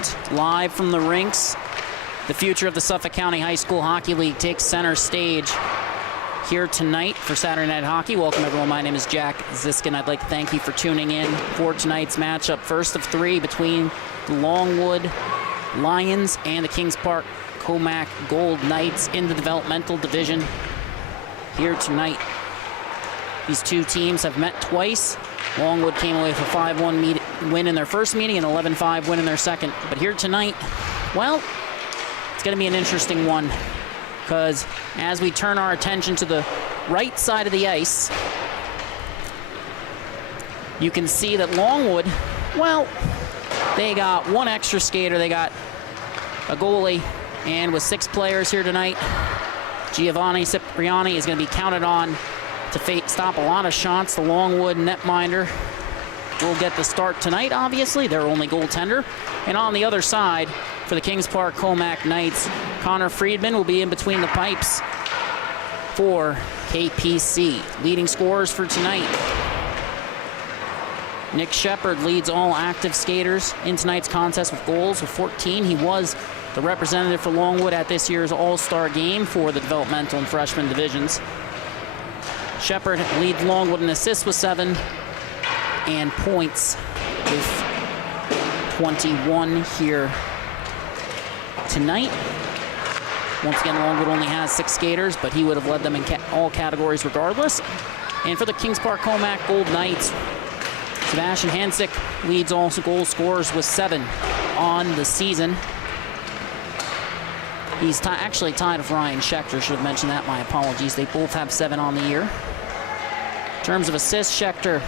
And live from the rinks, the future of the Suffolk County High School Hockey League takes center stage here tonight for Saturday Night Hockey. Welcome, everyone. My name is Jack Ziskin. I'd like to thank you for tuning in for tonight's matchup. First of three between the Longwood Lions and the Kings Park Commack Gold Knights in the developmental division here tonight. These two teams have met twice. Longwood came away with a 5-1 win in their first meeting and 11-5 win in their second. But here tonight, well, it's going to be an interesting one, because as we turn our attention to the right side of the ice, you can see that Longwood, well, they got one extra skater. They got a goalie, and with 6 players here tonight, Giovanni Cipriani is going to be counted on to stop a lot of shots. The Longwood netminder will get the start tonight, obviously, their only goaltender. And on the other side, for the Kings Park Commack Knights, Connor Friedman will be in between the pipes for KPC. Leading scorers for tonight, Nick Shepard leads all active skaters in tonight's contest with goals with 14. He was the representative for Longwood at this year's All-Star game for the developmental and freshman divisions. Shepard leads Longwood in assists with 7 and points with 21 here tonight. Once again, Longwood only has 6 skaters, but he would have led them in all categories regardless. And for the Kings Park Commack Gold Knights, Sebastian Hansick leads all goal scorers with 7 on the season. He's actually tied with Ryan Schechter. Should have mentioned that, my apologies. They both have 7 on the year. In terms of assists, Schechter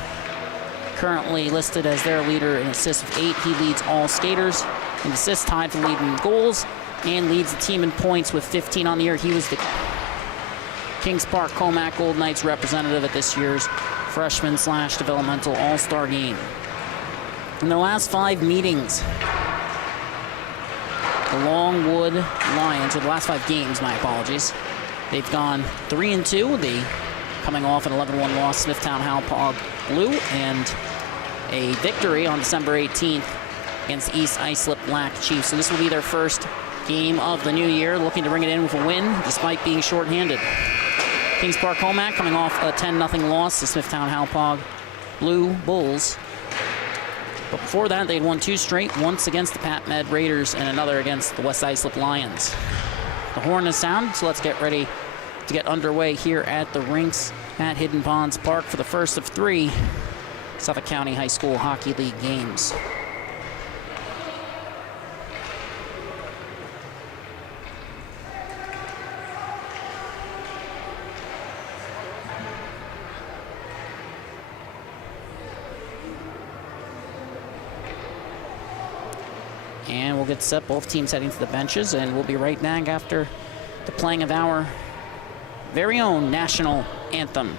currently listed as their leader in assists with 8. He leads all skaters in assists, tied for lead in goals, and leads the team in points with 15 on the year. He was the Kings Park Commack Gold Knights representative at this year's freshman/developmental all-star game. In their last 5 meetings, the Longwood Lions, or the last 5 games, my apologies, they've gone 3-2. They coming off an 11-1 loss, Smithtown Hauppauge Blue, and a victory on December 18th against the East Islip Black Chiefs. So this will be their first game of the new year, looking to bring it in with a win despite being shorthanded. Kings Park Commack coming off a 10-0 loss to Smithtown Hauppauge Blue Bulls. But before that, they'd won 2 straight, once against the Pat Med Raiders and another against the West Islip Lions. The horn is sound, so let's get ready to get underway here at the rinks at Hidden Ponds Park for the first of 3 Suffolk County High School Hockey League games. And we'll get set, both teams heading to the benches, and we'll be right back after the playing of our very own national anthem.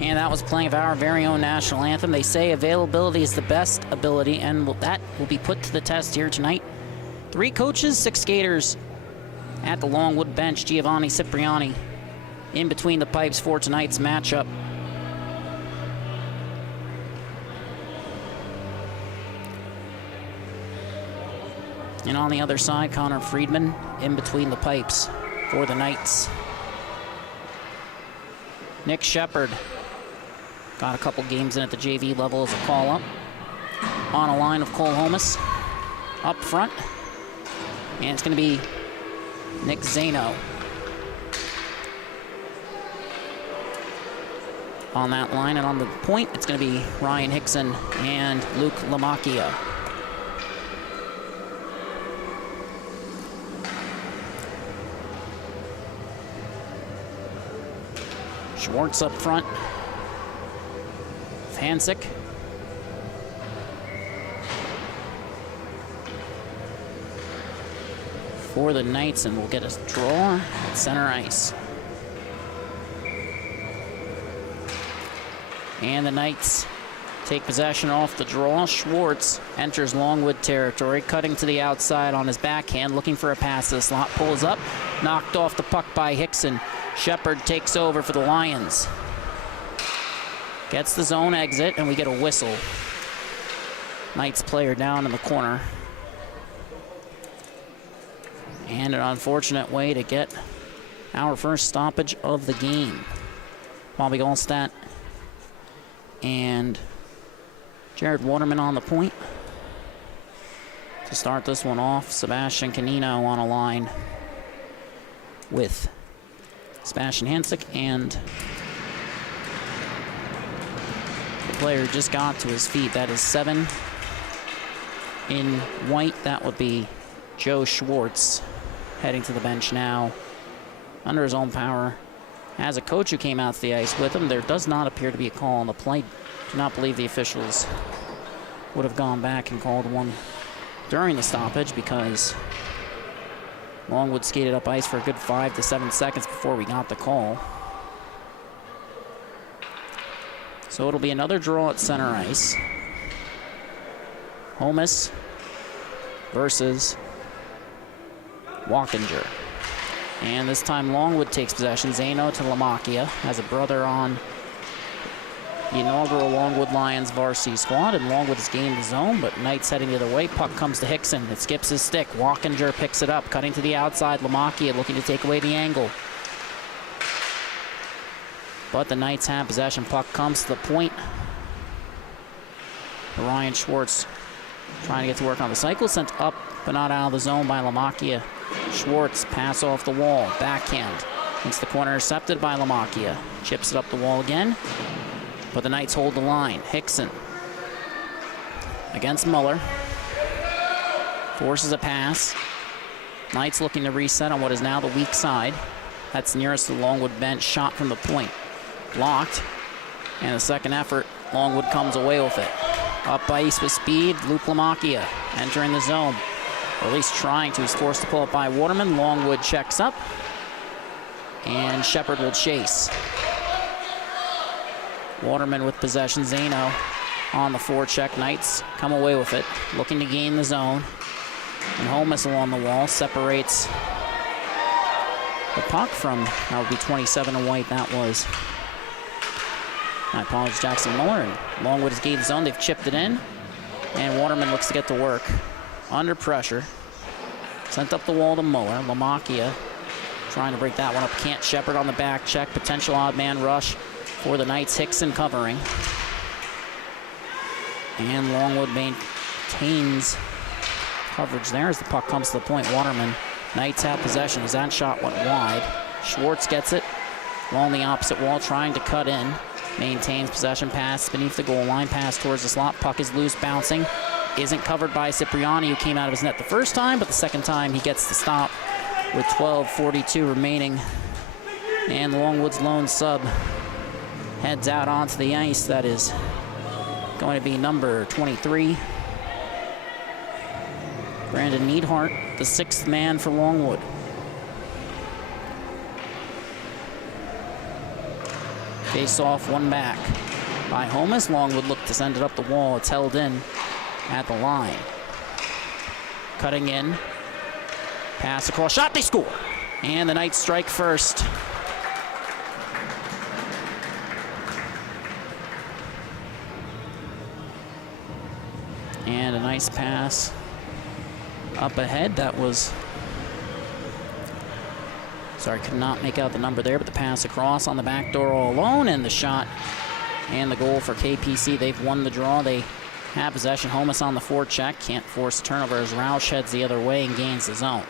And that was playing of our very own national anthem. They say availability is the best ability, and that will be put to the test here tonight. 3 coaches, 6 skaters at the Longwood bench. Giovanni Cipriani in between the pipes for tonight's matchup. And on the other side, Connor Friedman in between the pipes for the Knights. Nick Shepard got a couple games in at the JV level as a call-up. On a line of Cole Holmes up front. And it's going to be Nick Zano on that line. And on the point, it's going to be Ryan Hickson and Luke Lamacchia. Schwartz up front. Hansick. For the Knights, and we'll get a draw at center ice. And the Knights take possession off the draw. Schwartz enters Longwood territory, cutting to the outside on his backhand, looking for a pass. The slot pulls up, knocked off the puck by Hickson. Shepard takes over for the Lions. Gets the zone exit, and we get a whistle. Knights player down in the corner. And an unfortunate way to get our first stoppage of the game. Bobby Gallstadt and Jared Waterman on the point. To start this one off, Sebastian Canino on a line with Sebastian Hansick, and the player just got to his feet. That is 7 in white. That would be Joe Schwartz heading to the bench now under his own power. As a coach who came out to the ice with him, there does not appear to be a call on the play. Do not believe the officials would have gone back and called one during the stoppage, because Longwood skated up ice for a good 5 to 7 seconds before we got the call. So it'll be another draw at center ice. Holmes versus Walkinger. And this time Longwood takes possession. Zano to Lamacchia, has a brother on the inaugural Longwood Lions varsity squad, and Longwood has gained the zone, but Knights heading the other way. Puck comes to Hickson. It skips his stick. Walkinger picks it up, cutting to the outside. Lamacchia looking to take away the angle. But the Knights have possession. Puck comes to the point. Ryan Schwartz trying to get to work on the cycle. Sent up, but not out of the zone by Lamacchia. Schwartz, pass off the wall. Backhand. It's the corner, intercepted by Lamacchia. Chips it up the wall again. But the Knights hold the line. Hickson against Muller. Forces a pass. Knights looking to reset on what is now the weak side. That's nearest the Longwood bench. Shot from the point. Blocked. And the second effort, Longwood comes away with it. Up ice with speed, Luke Lamacchia entering the zone. Or at least trying to. He's forced to pull up by Waterman. Longwood checks up. And Shepard will chase. Waterman with possession. Zano on the forecheck. Knights come away with it, looking to gain the zone. And Holmes along the wall separates the puck from, that would be 27 in white. That was, I apologize, Jackson Muller. And Longwood has gained the zone. They've chipped it in. And Waterman looks to get to work. Under pressure. Sent up the wall to Muller. Lamacchia trying to break that one up. Can't. Shepard on the back check. Potential odd man rush for the Knights. Hickson covering. And Longwood maintains coverage there as the puck comes to the point. Waterman. Knights have possession as that shot went wide. Schwartz gets it along the opposite wall, trying to cut in. Maintains possession, pass beneath the goal line, pass towards the slot. Puck is loose, bouncing. Isn't covered by Cipriani, who came out of his net the first time, but the second time he gets the stop with 12:42 remaining. And Longwood's lone sub heads out onto the ice. That is going to be number 23. Brandon Neidhart, the 6th man for Longwood. Face off, one back by Homas. Longwood looked to send it up the wall. It's held in at the line. Cutting in. Pass across, shot, they score. And the Knights strike first. And a nice pass up ahead. That was, sorry, could not make out the number there, but the pass across on the back door all alone, and the shot and the goal for KPC. They've won the draw. They have possession. Homas on the forecheck. Can't force a turnover as Roush heads the other way and gains the zone.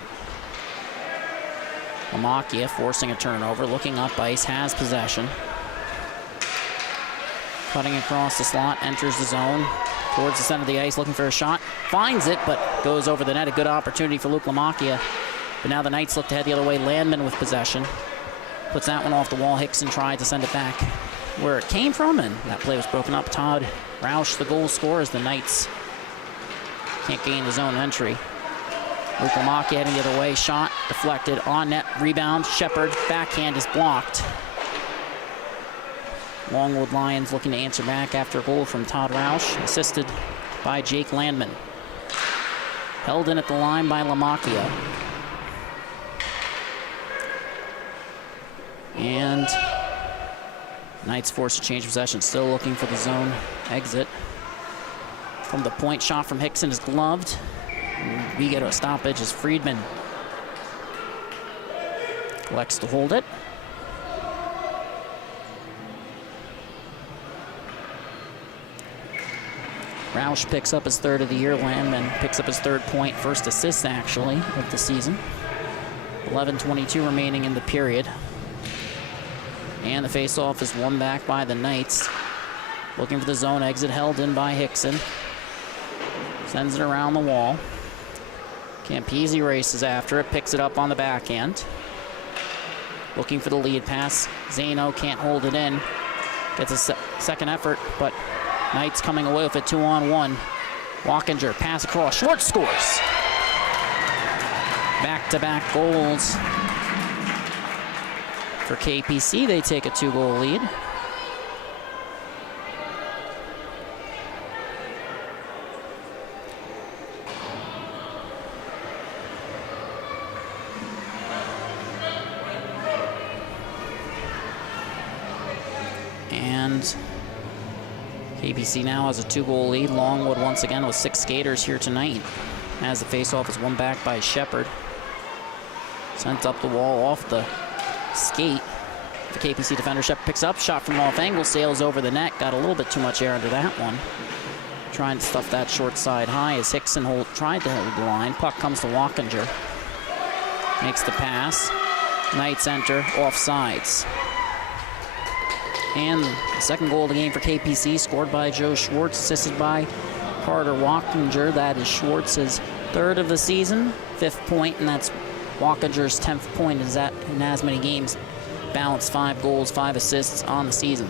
Lamakia forcing a turnover, looking up ice, has possession. Cutting across the slot, enters the zone. Towards the center of the ice, looking for a shot. Finds it, but goes over the net. A good opportunity for Luke Lamakia. But now the Knights look to head the other way. Landman with possession. Puts that one off the wall. Hickson tried to send it back where it came from, and that play was broken up. Todd Roush, the goal scorer, as the Knights can't gain the zone entry. Luke Lamakia heading the other way. Shot deflected on net. Rebound. Shepard. Backhand is blocked. Longwood Lions looking to answer back after a goal from Todd Roush, assisted by Jake Landman. Held in at the line by Lamakia. And Knights forced to change possession, still looking for the zone exit. From the point, shot from Hickson is gloved. We get a stoppage as Friedman elects to hold it. Roush picks up his third of the year. Landman picks up his third point, first assist actually of the season. 11:22 remaining in the period. And the face-off is won back by the Knights. Looking for the zone exit, held in by Hickson. Sends it around the wall. Campese races after it, picks it up on the backhand. Looking for the lead pass. Zano can't hold it in. Gets a second effort, but Knights coming away with a 2-on-1. Walkinger, pass across, Schwartz scores. Back-to-back goals for KPC. They take a 2-goal lead. And KPC now has a 2-goal lead. Longwood once again with 6 skaters here tonight, as the faceoff is won back by Shepard. Sent up the wall off the skate. The KPC defender, Shepard picks up, shot from off angle, sails over the net. Got a little bit too much air under that one. Trying to stuff that short side high as Hickson tried to hold the line. Puck comes to Walkinger. Makes the pass. Knights enter, offsides. And the second goal of the game for KPC, scored by Joe Schwartz, assisted by Carter Walkinger. That is Schwartz's third of the season, 5th point, and that's Walkinger's 10th point in as many games. Balanced 5 goals, 5 assists on the season.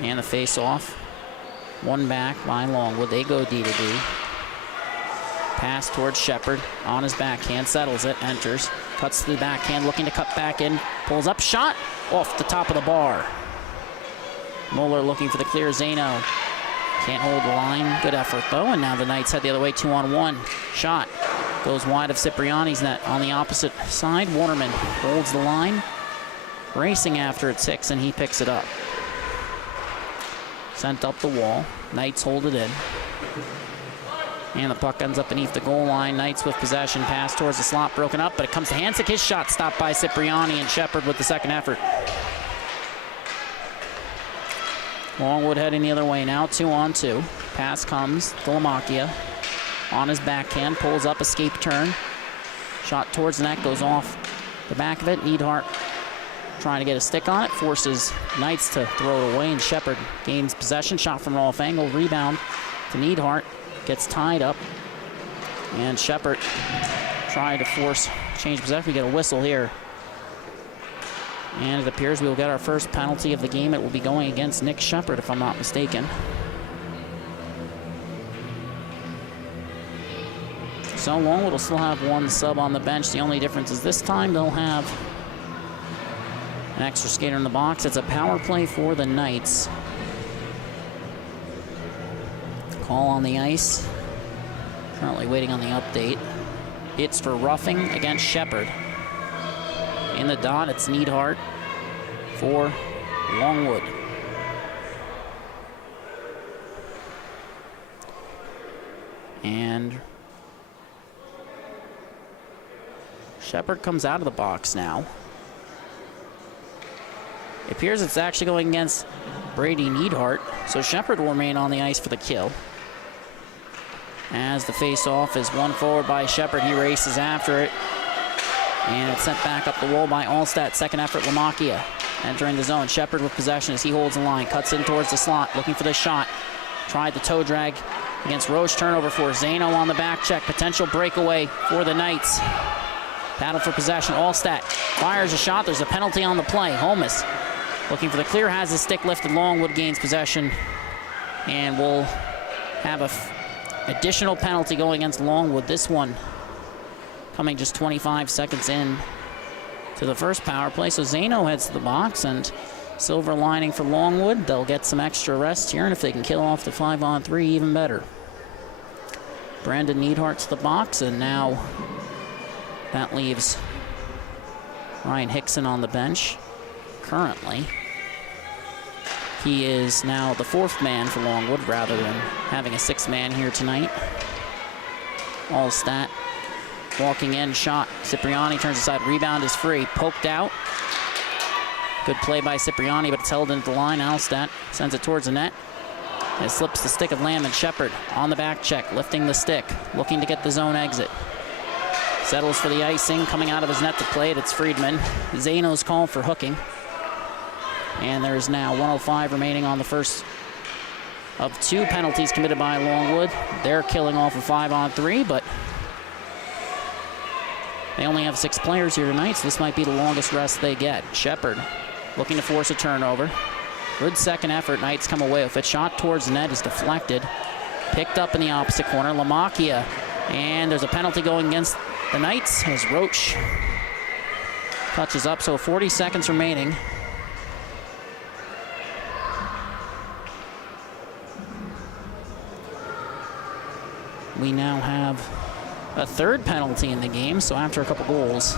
And the face-off, won back by Longwood. They go D-to-D. Pass towards Shepard on his backhand, settles it, enters. Cuts to the backhand, looking to cut back in. Pulls up, shot off the top of the bar. Mueller looking for the clear. Zano can't hold the line. Good effort, though. And now the Knights head the other way, 2-on-1. Shot goes wide of Cipriani's net. On the opposite side, Waterman holds the line. Racing after it, 6, and he picks it up. Sent up the wall. Knights hold it in. And the puck ends up beneath the goal line. Knights with possession. Pass towards the slot, broken up, but it comes to Hansik. His shot stopped by Cipriani, and Shepard with the second effort. Longwood heading the other way now, 2-on-2. Pass comes to Lamakia. On his backhand, pulls up, escape turn. Shot towards the net, goes off the back of it. Neidhart trying to get a stick on it, forces Knights to throw it away, and Shepard gains possession. Shot from off angle, rebound to Neidhart. Gets tied up, and Shepard trying to force change possession. We get a whistle here, and it appears we will get our first penalty of the game. It will be going against Nick Shepard, if I'm not mistaken. So Longwood will still have one sub on the bench. The only difference is this time they'll have An extra skater in the box. It's a power play for the Knights. Call on the ice. Currently waiting on the update. It's for roughing against Shepherd. In the dot, it's Neidhart for Longwood. And Shepherd comes out of the box now. It appears it's actually going against Brady Neidhart, so Shepherd will remain on the ice for the kill. As the face-off is won forward by Shepherd, he races after it. And it's sent back up the wall by Allstat. Second effort, Lamakia entering the zone. Shepherd with possession as he holds the line, cuts in towards the slot, looking for the shot. Tried the toe drag against Roche. Turnover for Zano on the back check. Potential breakaway for the Knights. Battle for possession. Allstat fires a shot. There's a penalty on the play. Holmes looking for the clear, has the stick lifted. Longwood gains possession and will have a additional penalty going against Longwood. This one coming just 25 seconds in to the first power play. So Zano heads to the box, and silver lining for Longwood. They'll get some extra rest here, and if they can kill off the 5-on-3, even better. Brandon Neidhart to the box, and now that leaves Ryan Hickson on the bench. Currently, he is now the fourth man for Longwood rather than having a sixth man here tonight. Allstat walking in, shot. Cipriani turns aside, rebound is free, poked out. Good play by Cipriani, but it's held into the line. Allstat sends it towards the net. It slips the stick of Lamb, and Shepherd on the back check, lifting the stick, looking to get the zone exit. Settles for the icing, coming out of his net to play it. It's Friedman. Zano's call for hooking. And there's now 1:05 remaining on the first of two penalties committed by Longwood. They're killing off a 5-on-3, but they only have 6 players here tonight, so this might be the longest rest they get. Shepherd looking to force a turnover. Good second effort. Knights come away with it. Shot towards the net is deflected. Picked up in the opposite corner. Lamakia. And there's a penalty going against the Knights as Roach touches up. So 40 seconds remaining. We now have a third penalty in the game, so after a couple goals.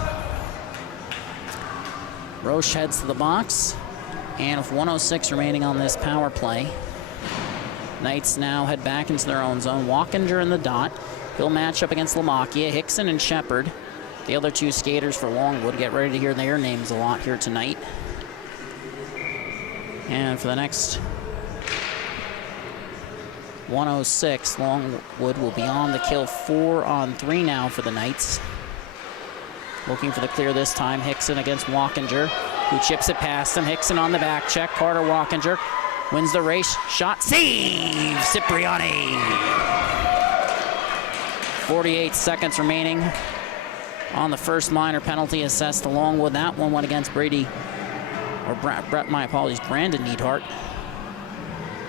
Roche heads to the box, and with 1:06 remaining on this power play, Knights now head back into their own zone. Walkinger in the dot. He'll match up against Lamakia. Hickson and Shepherd, the other two skaters for Longwood. Get ready to hear their names a lot here tonight. And for the next 1:06, Longwood will be on the kill. 4-on-3 now for the Knights. Looking for the clear this time. Hickson against Walkinger, who chips it past him. Hickson on the back check. Carter Walkinger wins the race. Shot, save! Cipriani! 48 seconds remaining on the first minor penalty assessed to Longwood. That one went against Brandon Neidhart.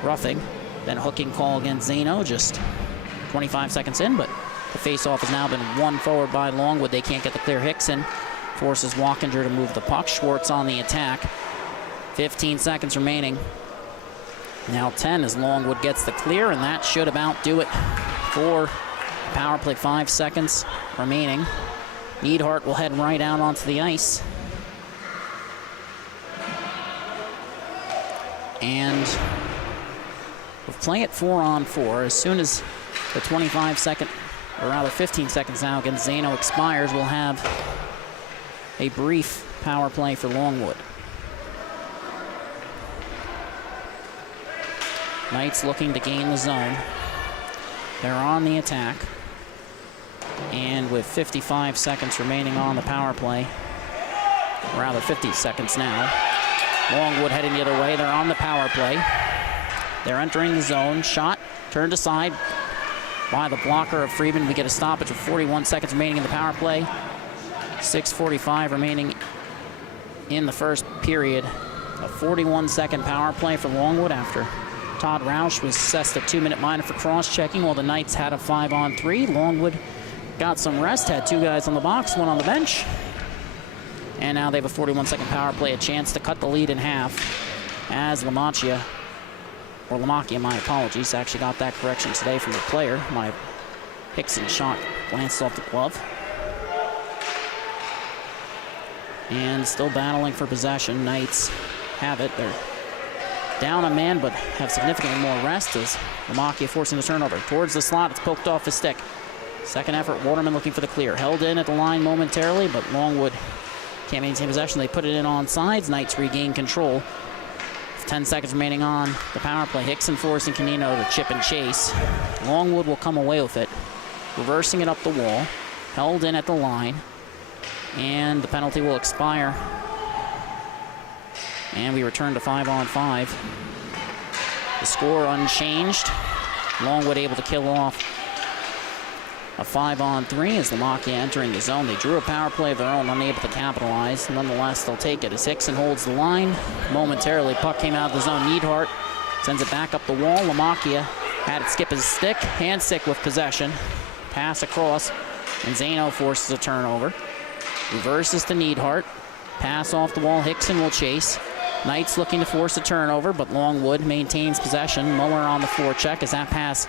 Roughing. Then a hooking call against Zano just 25 seconds in, but the face-off has now been won forward by Longwood. They can't get the clear. Hickson forces Walkinger to move the puck. Schwartz on the attack. 15 seconds remaining. Now 10 as Longwood gets the clear, and that should about do it for power play. 5 seconds remaining. Neidhart will head right out onto the ice. And we'll play it 4-on-4. As soon as the 25-second, or rather 15 seconds now against Zano expires, we'll have a brief power play for Longwood. Knights looking to gain the zone. They're on the attack. And with 55 seconds remaining on the power play, or rather 50 seconds now, Longwood heading the other way. They're on the power play. They're entering the zone. Shot turned aside by the blocker of Friedman. We get a stoppage with 41 seconds remaining in the power play. 6:45 remaining in the first period. A 41-second power play for Longwood after Todd Roush was assessed a 2-minute minor for cross-checking while the Knights had a 5-on-3. Longwood got some rest, had 2 guys on the box, 1 on the bench. And now they have a 41-second power play, a chance to cut the lead in half as Lamakia, my apologies, actually got that correction today from the player. My Hickson shot glanced off the glove. And still battling for possession. Knights have it. They're down a man, but have significantly more rest as Lamakia forcing the turnover. Towards the slot, it's poked off his stick. Second effort, Waterman looking for the clear. Held in at the line momentarily, but Longwood can't maintain possession. They put it in on sides. Knights regain control. With 10 seconds remaining on the power play. Hickson forcing Canino to chip and chase. Longwood will come away with it. Reversing it up the wall. Held in at the line. And the penalty will expire. And we return to 5-on-5. The score unchanged. Longwood able to kill off a 5-on-3 as Lamakia entering the zone. They drew a power play of their own, unable to capitalize. Nonetheless, they'll take it as Hickson holds the line. Momentarily, puck came out of the zone. Neidhart sends it back up the wall. Lamakia had it skip his stick. Handsick with possession. Pass across, and Zano forces a turnover. Reverses to Neidhart. Pass off the wall. Hickson will chase. Knights looking to force a turnover, but Longwood maintains possession. Muller on the forecheck as that pass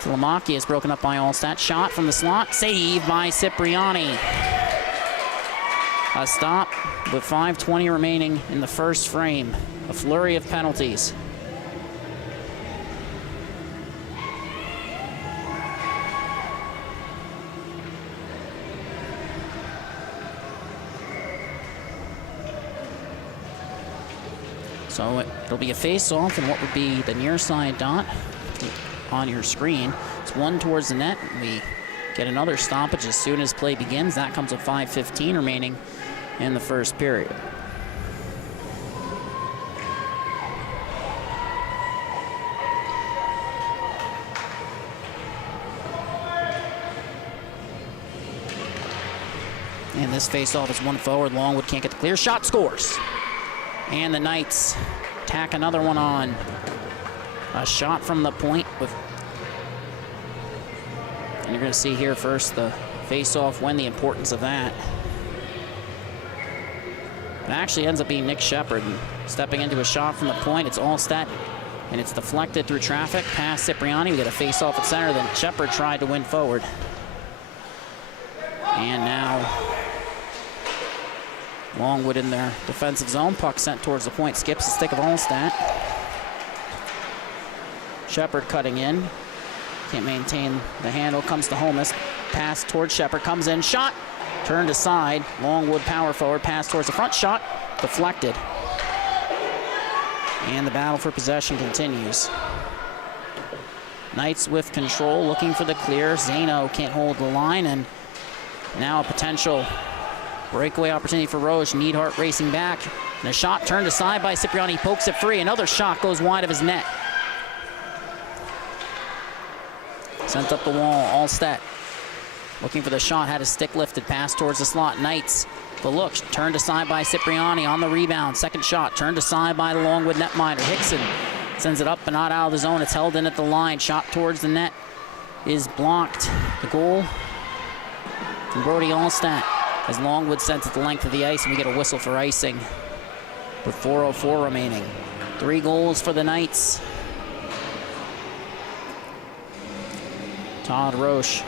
to Lamakia is broken up by Allstat. Shot from the slot. Save by Cipriani. A stop with 5:20 remaining in the first frame. A flurry of penalties. So it'll be a face-off in what would be the near side dot on your screen. It's one towards the net. We get another stoppage as soon as play begins. That comes with 5:15 remaining in the first period. And this face-off is one forward. Longwood can't get the clear. Shot scores. And the Knights tack another one on. A shot from the point with, and you're going to see here first the face-off when the importance of that. It actually ends up being Nick Shepard stepping into a shot from the point. It's Allstat, and it's deflected through traffic past Cipriani. We get a face-off at center. Then Shepard tried to win forward. And now Longwood in their defensive zone. Puck sent towards the point. Skips the stick of Allstat. Shepard cutting in. Can't maintain the handle. Comes to Holmes. Pass towards Shepard. Comes in. Shot. Turned aside. Longwood power forward. Pass towards the front. Shot. Deflected. And the battle for possession continues. Knights with control. Looking for the clear. Zano can't hold the line. And now a potential breakaway opportunity for Roche. Neidhart racing back. And a shot turned aside by Cipriani. Pokes it free. Another shot goes wide of his net. Sent up the wall. Allstat looking for the shot. Had his stick lifted. Pass towards the slot. Knights. The look. Turned aside by Cipriani on the rebound. Second shot. Turned aside by the Longwood netminder. Hickson sends it up but not out of the zone. It's held in at the line. Shot towards the net is blocked. The goal from Brody Allstat as Longwood sends it the length of the ice, and we get a whistle for icing with 4:04 remaining. 3 goals for the Knights. Todd Roche,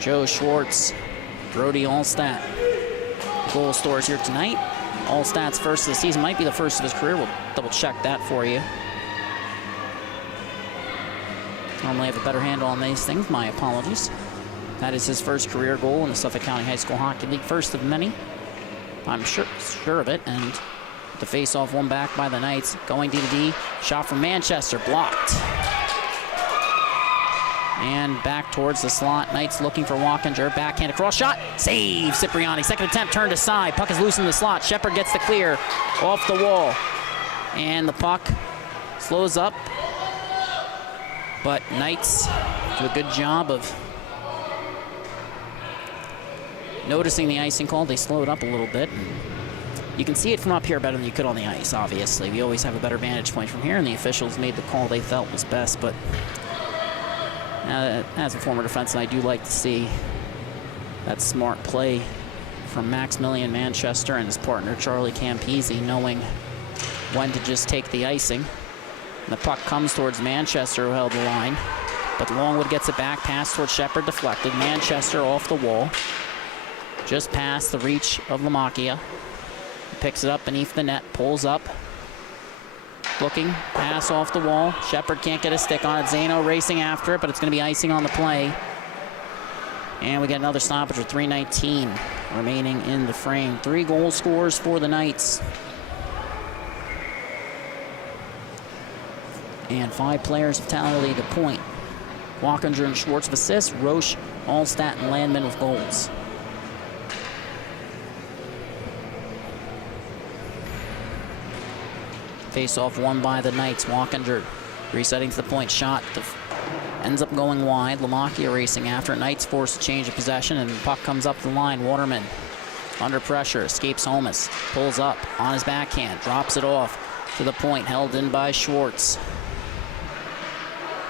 Joe Schwartz, Brody Allstat. Goal stores here tonight. Allstat's first of the season, might be the first of his career. We'll double check that for you. Normally have a better handle on these things. My apologies. That is his first career goal in the Suffolk County High School Hockey League. First of many. I'm sure of it. And the face-off won back by the Knights. Going D-to-D. Shot from Manchester. Blocked. And back towards the slot. Knights looking for Walkinger. Backhand across. Shot. Save. Cipriani. Second attempt turned aside. Puck is loose in the slot. Shepard gets the clear off the wall. And the puck slows up. But Knights do a good job of noticing the icing call. They slow it up a little bit. You can see it from up here better than you could on the ice, obviously. We always have a better vantage point from here, and the officials made the call they felt was best. But as a former defenseman, I do like to see that smart play from Maximilian Manchester and his partner Charlie Campese, knowing when to just take the icing. And the puck comes towards Manchester, who held the line. But Longwood gets it back, pass towards Shepard, deflected. Manchester off the wall, just past the reach of Lamacchia. Picks it up beneath the net, pulls up. Looking, pass off the wall. Shepard can't get a stick on it. Zano racing after it, but it's going to be icing on the play. And we get another stoppage with 3:19 remaining in the frame. 3 goal scores for the Knights. And 5 players have tallied a point. Walkinger and Schwartz with assists. Roche, Allstat, and Landman with goals. Face-off won by the Knights. Walkinger resetting to the point. Shot ends up going wide. Lamacchia racing after. Knights forced to change of possession, and the puck comes up the line. Waterman under pressure, escapes Holmes, pulls up on his backhand, drops it off to the point, held in by Schwartz.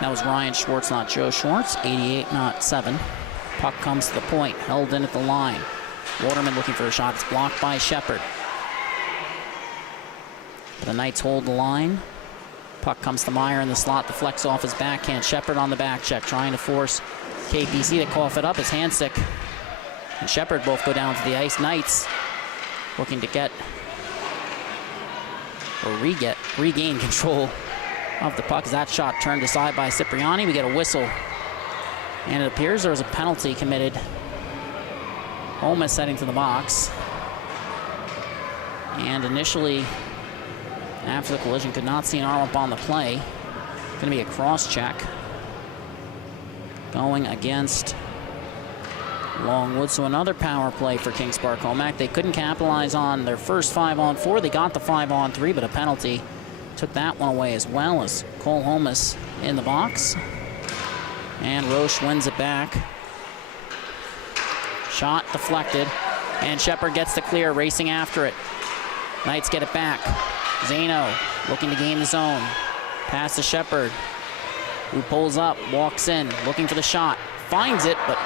That was Ryan Schwartz, not Joe Schwartz. 88, not 7. Puck comes to the point, held in at the line. Waterman looking for a shot. It's blocked by Shepard. The Knights hold the line. Puck comes to Meyer in the slot, deflects off his backhand. Shepard on the back check, trying to force KPC to cough it up. His Handsick and Shepard both go down to the ice. Knights looking to get or regain control of the puck. As that shot turned aside by Cipriani, we get a whistle. And it appears there was a penalty committed. Holmes heading to the box. And initially, after the collision, could not see an arm up on the play. Going to be a cross check going against Longwood. So another power play for Kings Park Commack. They couldn't capitalize on their first 5-on-4. They got the 5-on-3, but a penalty took that one away as well, as Cole Holmes in the box. And Roche wins it back. Shot deflected, and Shepard gets the clear, racing after it. Knights get it back. Zano looking to gain the zone. Pass to Shepard, who pulls up, walks in, looking for the shot. Finds it, but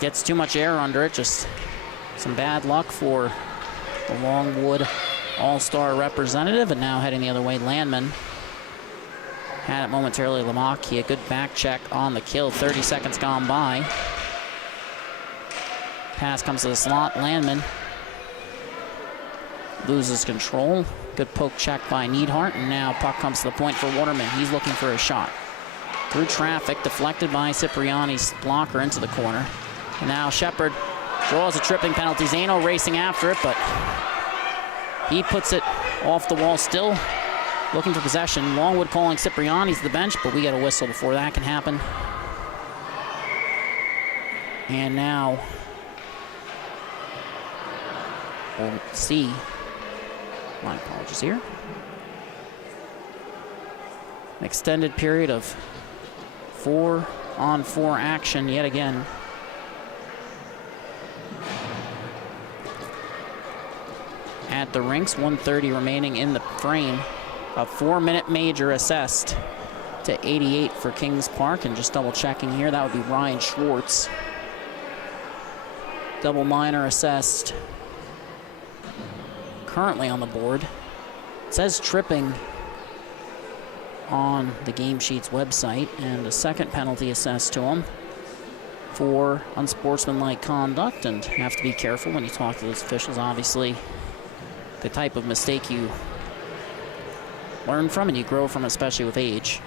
gets too much air under it. Just some bad luck for the Longwood All-Star representative. And now heading the other way, Landman. Had it momentarily, Lamacchia. Good back check on the kill. 30 seconds gone by. Pass comes to the slot. Landman loses control. Good poke check by Neidhart, and now puck comes to the point for Waterman. He's looking for a shot. Through traffic, deflected by Cipriani's blocker into the corner. And now Shepard draws a tripping penalty. Zano racing after it, but he puts it off the wall, still looking for possession. Longwood calling Cipriani's to the bench, but we get a whistle before that can happen. And now we'll see. My apologies here. An extended period of 4-on-4 action yet again. At the rinks, 1:30 remaining in the frame. A 4-minute major assessed to 88 for Kings Park. And just double checking here, that would be Ryan Schwartz. Double minor assessed currently on the board. It says tripping on the Game Sheets website, and a second penalty assessed to him for unsportsmanlike conduct. And have to be careful when you talk to those officials. Obviously, the type of mistake you learn from and you grow from, especially with age,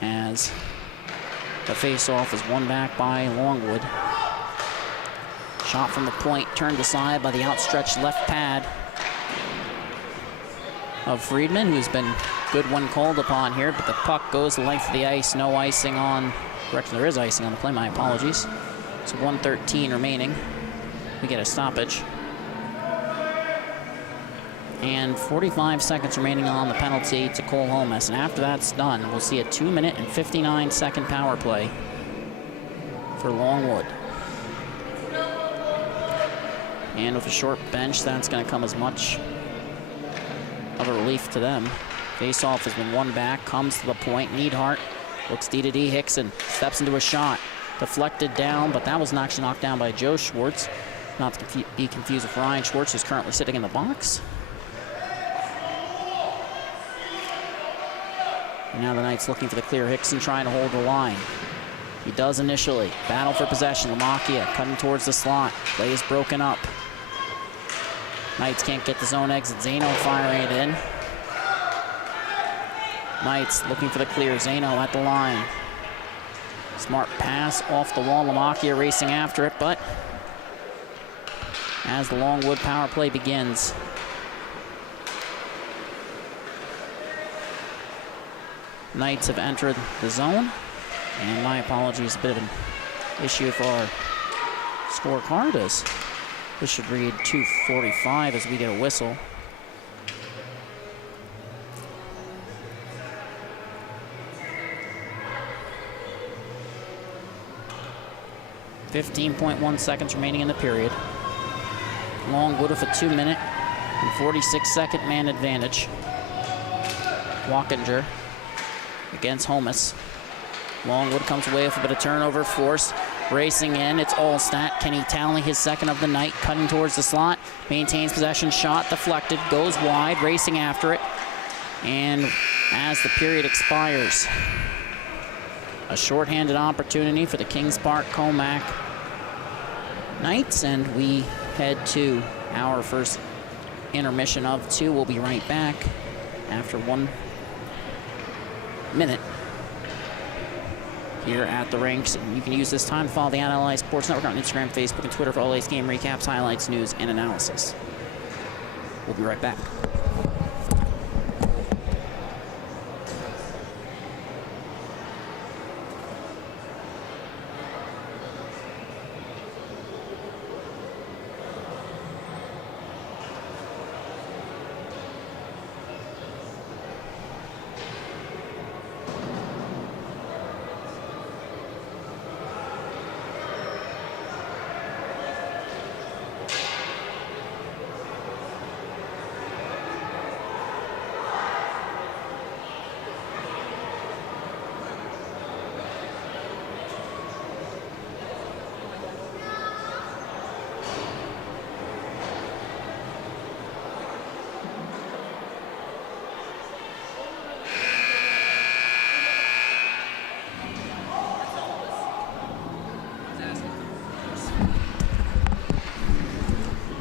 as the face-off is won back by Longwood. Shot from the point, turned aside by the outstretched left pad of Friedman, who's been good when called upon here, but the puck goes the length of the ice. No icing on, correction, there is icing on the play, my apologies. So 1:13 remaining. We get a stoppage. And 45 seconds remaining on the penalty to Cole Holmes. And after that's done, we'll see a 2-minute and 59-second power play for Longwood. And with a short bench, that's going to come as much of a relief to them. Face-off has been won back, comes to the point. Neidhart looks D-to-D. Hickson steps into a shot. Deflected down, but that was actually knocked down by Joe Schwartz. not to be confused with Ryan Schwartz, who's currently sitting in the box. And now the Knights looking for the clear. Hickson trying to hold the line. He does initially. Battle for possession. Lamakia cutting towards the slot. Play is broken up. Knights can't get the zone exit. Zano firing it in. Knights looking for the clear. Zano at the line. Smart pass off the wall. Lamakia racing after it, but as the Longwood power play begins, Knights have entered the zone. And my apologies, a bit of an issue for our scorecard, as this should read 2:45 as we get a whistle. .1 seconds remaining in the period. Longwood with a 2-minute and 46-second man advantage. Walkinger against Holmes. Longwood comes away with a bit of turnover force. Racing in, it's Allstat. Kenny Townley, his second of the night, cutting towards the slot. Maintains possession, shot deflected, goes wide, racing after it. And as the period expires, a shorthanded opportunity for the Kings Park Commack Knights, and we head to our first intermission of 2. We'll be right back after 1 minute here at the rinks. And you can use this time to follow the NLI Sports Network on Instagram, Facebook, and Twitter for all latest game recaps, highlights, news, and analysis. We'll be right back.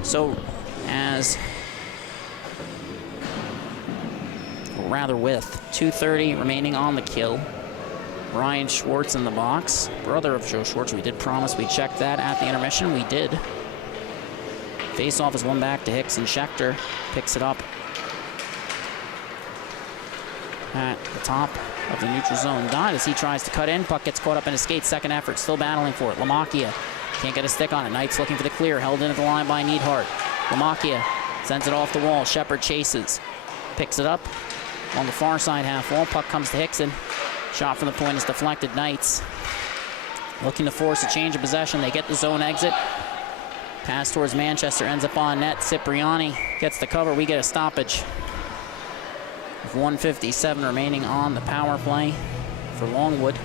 So, with 2:30 remaining on the kill, Ryan Schwartz in the box, brother of Joe Schwartz. We did promise we'd check that at the intermission. We did. Face-off is one back to Hickson. Schechter picks it up at the top of the neutral zone dot as he tries to cut in. Puck gets caught up in his skates. Second effort, still battling for it. Lamakia can't get a stick on it. Knights looking for the clear, held in at the line by Neidhart. Lamakia sends it off the wall. Shepard chases, picks it up on the far side half wall. Puck comes to Hickson. Shot from the point is deflected. Knights looking to force a change of possession. They get the zone exit. Pass towards Manchester ends up on net. Cipriani gets the cover. We get a stoppage. With 1:57 remaining on the power play for Longwood.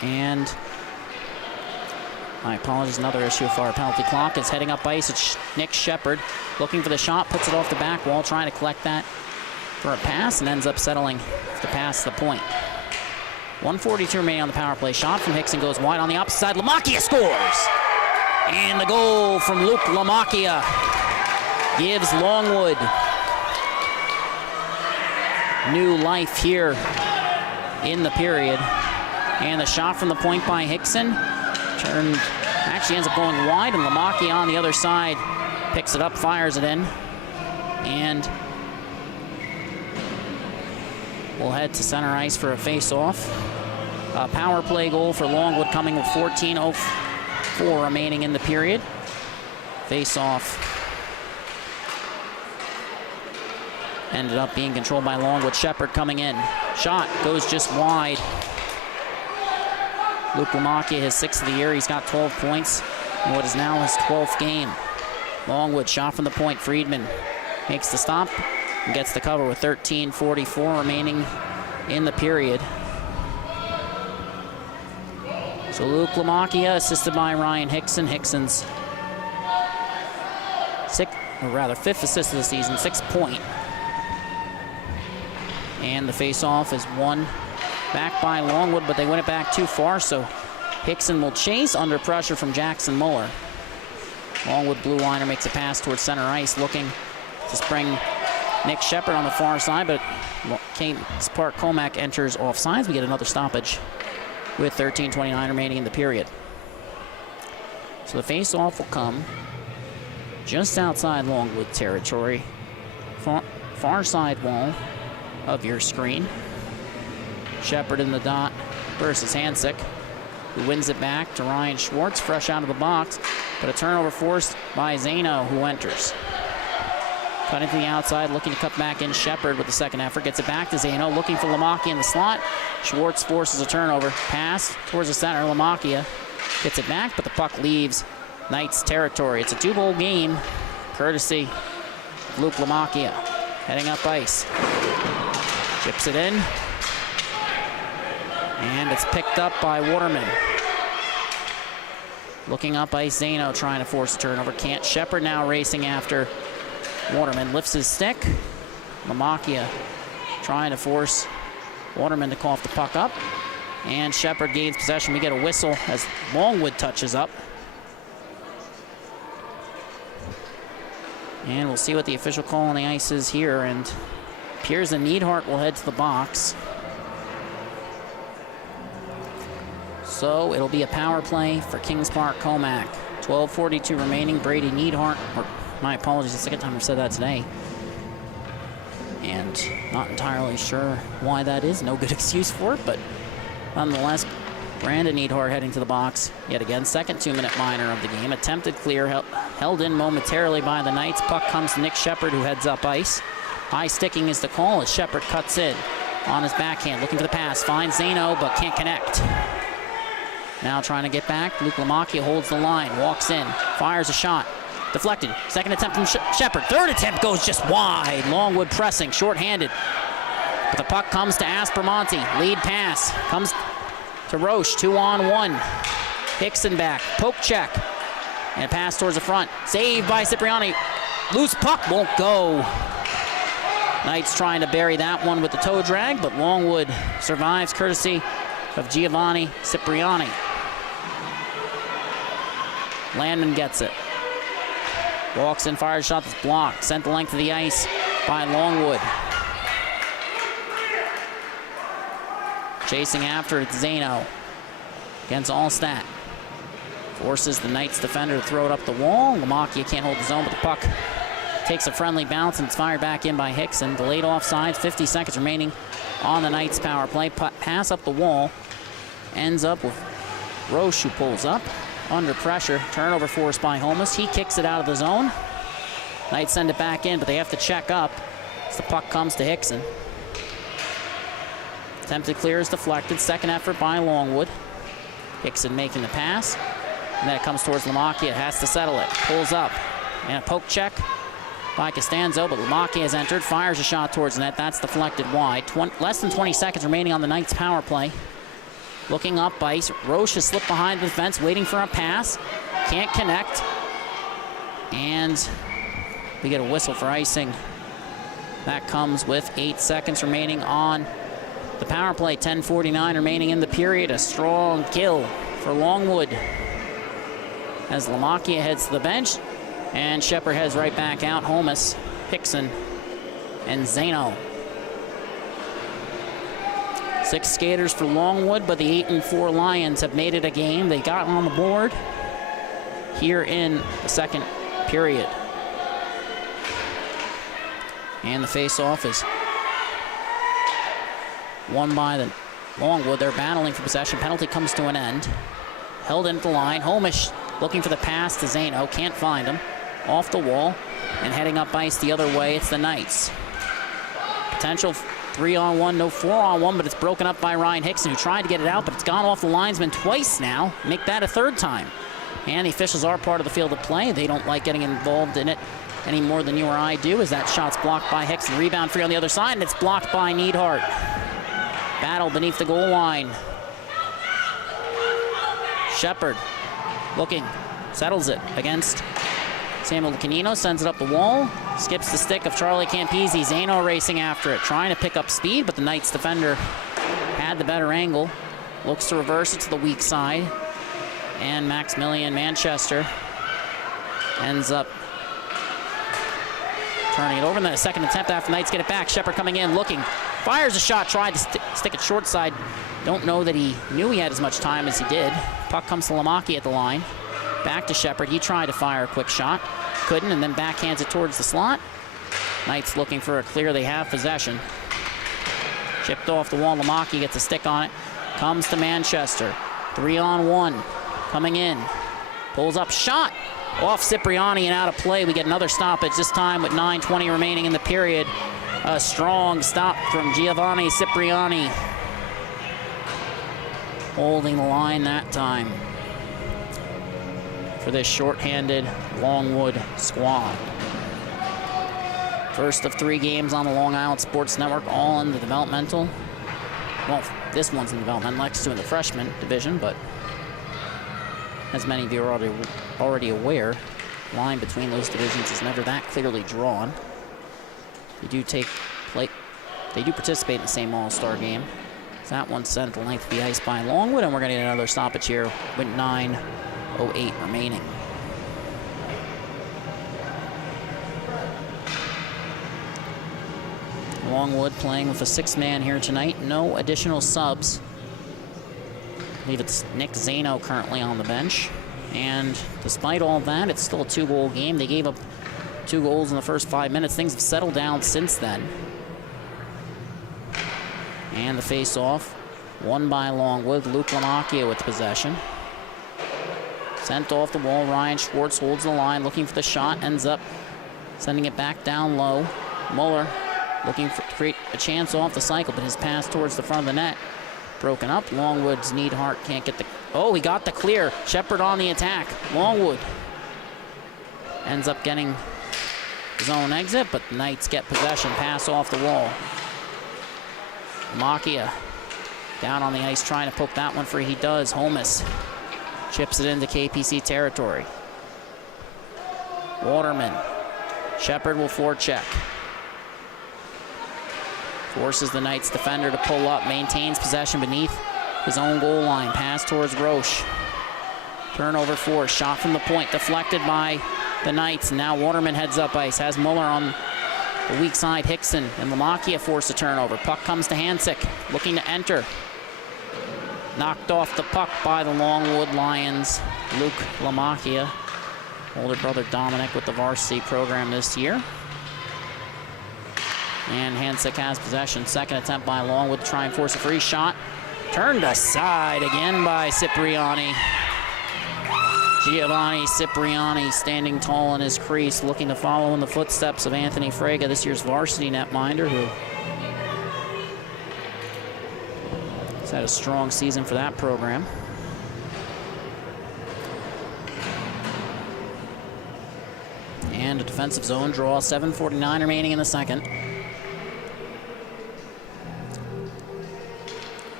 And my apologies, another issue for our penalty clock. Is heading up ice. It's Nick Shepard looking for the shot, puts it off the back wall, trying to collect that for a pass, and ends up settling to pass the point. 1:42 remaining on the power play. Shot from Hickson goes wide on the opposite side. Lamakia scores! And the goal from Luke Lamakia gives Longwood new life here in the period. And the shot from the point by Hickson actually ends up going wide, and Lamakia on the other side picks it up, fires it in, and we'll head to center ice for a face-off. A power play goal for Longwood coming with 14:04 remaining in the period. Face-off ended up being controlled by Longwood. Shepard coming in. Shot goes just wide. Luke Lamakia, his 6th of the year. He's got 12 points in what is now his 12th game. Longwood, shot from the point. Friedman makes the stop. and gets the cover with 13:44 remaining in the period. So Luke Lamacchia, assisted by Ryan Hickson. Hickson's fifth assist of the season, 6 point. And the face-off is won back by Longwood, but they win it back too far, so Hickson will chase under pressure from Jackson Muller. Longwood blue liner makes a pass towards center ice, looking to spring Nick Shepard on the far side, but Kings Park Commack enters offsides. We get another stoppage with 13:29 remaining in the period. So the face-off will come just outside Longwood territory, far side wall of your screen. Shepard in the dot versus Hansick, who wins it back to Ryan Schwartz, fresh out of the box, but a turnover forced by Zano, who enters. Cutting to the outside, looking to cut back in. Shepard with the second effort, gets it back to Zano, looking for Lamacchia in the slot. Schwartz forces a turnover. Pass towards the center. Lamacchia gets it back, but the puck leaves Knights territory. It's a 2-goal game, courtesy of Luke Lamacchia. Heading up ice. Chips it in. And it's picked up by Waterman. Looking up ice, Zano trying to force a turnover. Can't. Shepard now racing after Waterman. Lifts his stick. Lamacchia trying to force Waterman to cough the puck up. And Shepard gains possession. We get a whistle as Longwood touches up. And we'll see what the official call on the ice is here. And Piers and Neidhart will head to the box. So it'll be a power play for Kings Park Commack. 12:42 remaining. Brady Neidhart, or my apologies, the second time I've said that today. And not entirely sure why that is. No good excuse for it, but nonetheless, Brandon Neidhart heading to the box yet again. Second 2-minute minor of the game. Attempted clear, held in momentarily by the Knights. Puck comes to Nick Shepard, who heads up ice. High sticking is the call as Shepard cuts in on his backhand, looking for the pass. Finds Zano, but can't connect. Now trying to get back. Luke Lamacchia holds the line, walks in, fires a shot. Deflected. Second attempt from Shepard. Third attempt goes just wide. Longwood pressing, shorthanded. But the puck comes to Aspromonte. Lead pass comes to Roche. 2-on-1. Hickson back. Poke check. And a pass towards the front. Saved by Cipriani. Loose puck won't go. Knights trying to bury that one with the toe drag, but Longwood survives courtesy of Giovanni Cipriani. Landman gets it. Walks in, fires a shot that's blocked. Sent the length of the ice by Longwood. Chasing after it, Zano against Allstat. Forces the Knights defender to throw it up the wall. Lamacchia can't hold the zone, but the puck takes a friendly bounce and it's fired back in by Hickson. Delayed offside, 50 seconds remaining on the Knights power play. Pass up the wall. Ends up with Roche, who pulls up under pressure. Turnover forced by Holmes. He kicks it out of the zone. Knights send it back in, but they have to check up as the puck comes to Hickson. Attempted clear is deflected. Second effort by Longwood. Hickson making the pass. And then it comes towards Lamacchia. Has to settle it. Pulls up. And a poke check by Costanzo, but Lamacchia has entered. Fires a shot towards the net. That's deflected wide. Less than 20 seconds remaining on the Knights power play. Looking up ice. Roche has slipped behind the defense, waiting for a pass. Can't connect. And we get a whistle for icing. That comes with 8 seconds remaining on the power play. 10:49 remaining in the period. A strong kill for Longwood as Lamacchia heads to the bench. And Shepard heads right back out. Holmes, Hickson, and Zano. 6 skaters for Longwood, but the 8-4 Lions have made it a game. They got on the board here in the second period. And the face-off is won by the Longwood. They're battling for possession. Penalty comes to an end. Held into the line. Holmes looking for the pass to Zano. Can't find him. Off the wall and heading up ice the other way. It's the Knights. Potential 3-on-1, no 4-on-1, but it's broken up by Ryan Hickson, who tried to get it out, but it's gone off the linesman twice now. Make that a third time. And the officials are part of the field of play. They don't like getting involved in it any more than you or I do, as that shot's blocked by Hickson. Rebound free on the other side, and it's blocked by Neidhart. Battle beneath the goal line. Shepard looking, settles it against Samuel Canino, sends it up the wall, skips the stick of Charlie Campisi. Zano racing after it, trying to pick up speed, but the Knights defender had the better angle. Looks to reverse it to the weak side, and Maximilian Manchester ends up turning it over in the second attempt after Knights get it back. Shepard coming in, looking, fires a shot, tried to stick it short side. Don't know that he knew he had as much time as he did. Puck comes to Lamaki at the line. Back to Shepard. He tried to fire a quick shot, couldn't, and then backhands it towards the slot. Knights looking for a clear. They have possession. Chipped off the wall. Lamaki gets a stick on it. Comes to Manchester. 3-on-1. Coming in. Pulls up. Shot. Off Cipriani and out of play. We get another stoppage, this time with 9:20 remaining in the period. A strong stop from Giovanni Cipriani. Holding the line that time for this shorthanded Longwood squad. First of 3 games on the Long Island Sports Network, all in the developmental. Well, this one's in developmental, next to in the freshman division, but as many of you are already aware, the line between those divisions is never that clearly drawn. They do participate in the same All-Star game. That one's sent to length of the ice by Longwood, and we're going to get another stoppage here with 9:08 remaining. Longwood playing with a 6-man here tonight. No additional subs. I believe it's Nick Zano currently on the bench. And despite all that, it's still a 2-goal game. They gave up 2 goals in the first 5 minutes. Things have settled down since then. And the face-off, won by Longwood. Luke Lamacchia with possession. Sent off the wall. Ryan Schwartz holds the line, looking for the shot. Ends up sending it back down low. Muller looking to create a chance off the cycle, but his pass towards the front of the net broken up. Longwood's Neidhart can't get the... Oh, he got the clear. Shepard on the attack. Longwood ends up getting his own exit, but the Knights get possession. Pass off the wall. Lamacchia down on the ice trying to poke that one free. He does. Holmes chips it into KPC territory. Waterman. Shepard will forecheck. Forces the Knights defender to pull up. Maintains possession beneath his own goal line. Pass towards Roche. Turnover force. Shot from the point. Deflected by the Knights. Now Waterman heads up ice. Has Muller on the weak side. Hickson and Lamacchia force a turnover. Puck comes to Hansik. Looking to enter. Knocked off the puck by the Longwood Lions. Luke Lamacchia. Older brother Dominic with the varsity program this year. And Hansik has possession. Second attempt by Longwood to try and force a free shot. Turned aside again by Cipriani. Giovanni Cipriani standing tall in his crease, looking to follow in the footsteps of Anthony Frega, this year's varsity netminder, who has had a strong season for that program. And a defensive zone draw, 7:49 remaining in the second.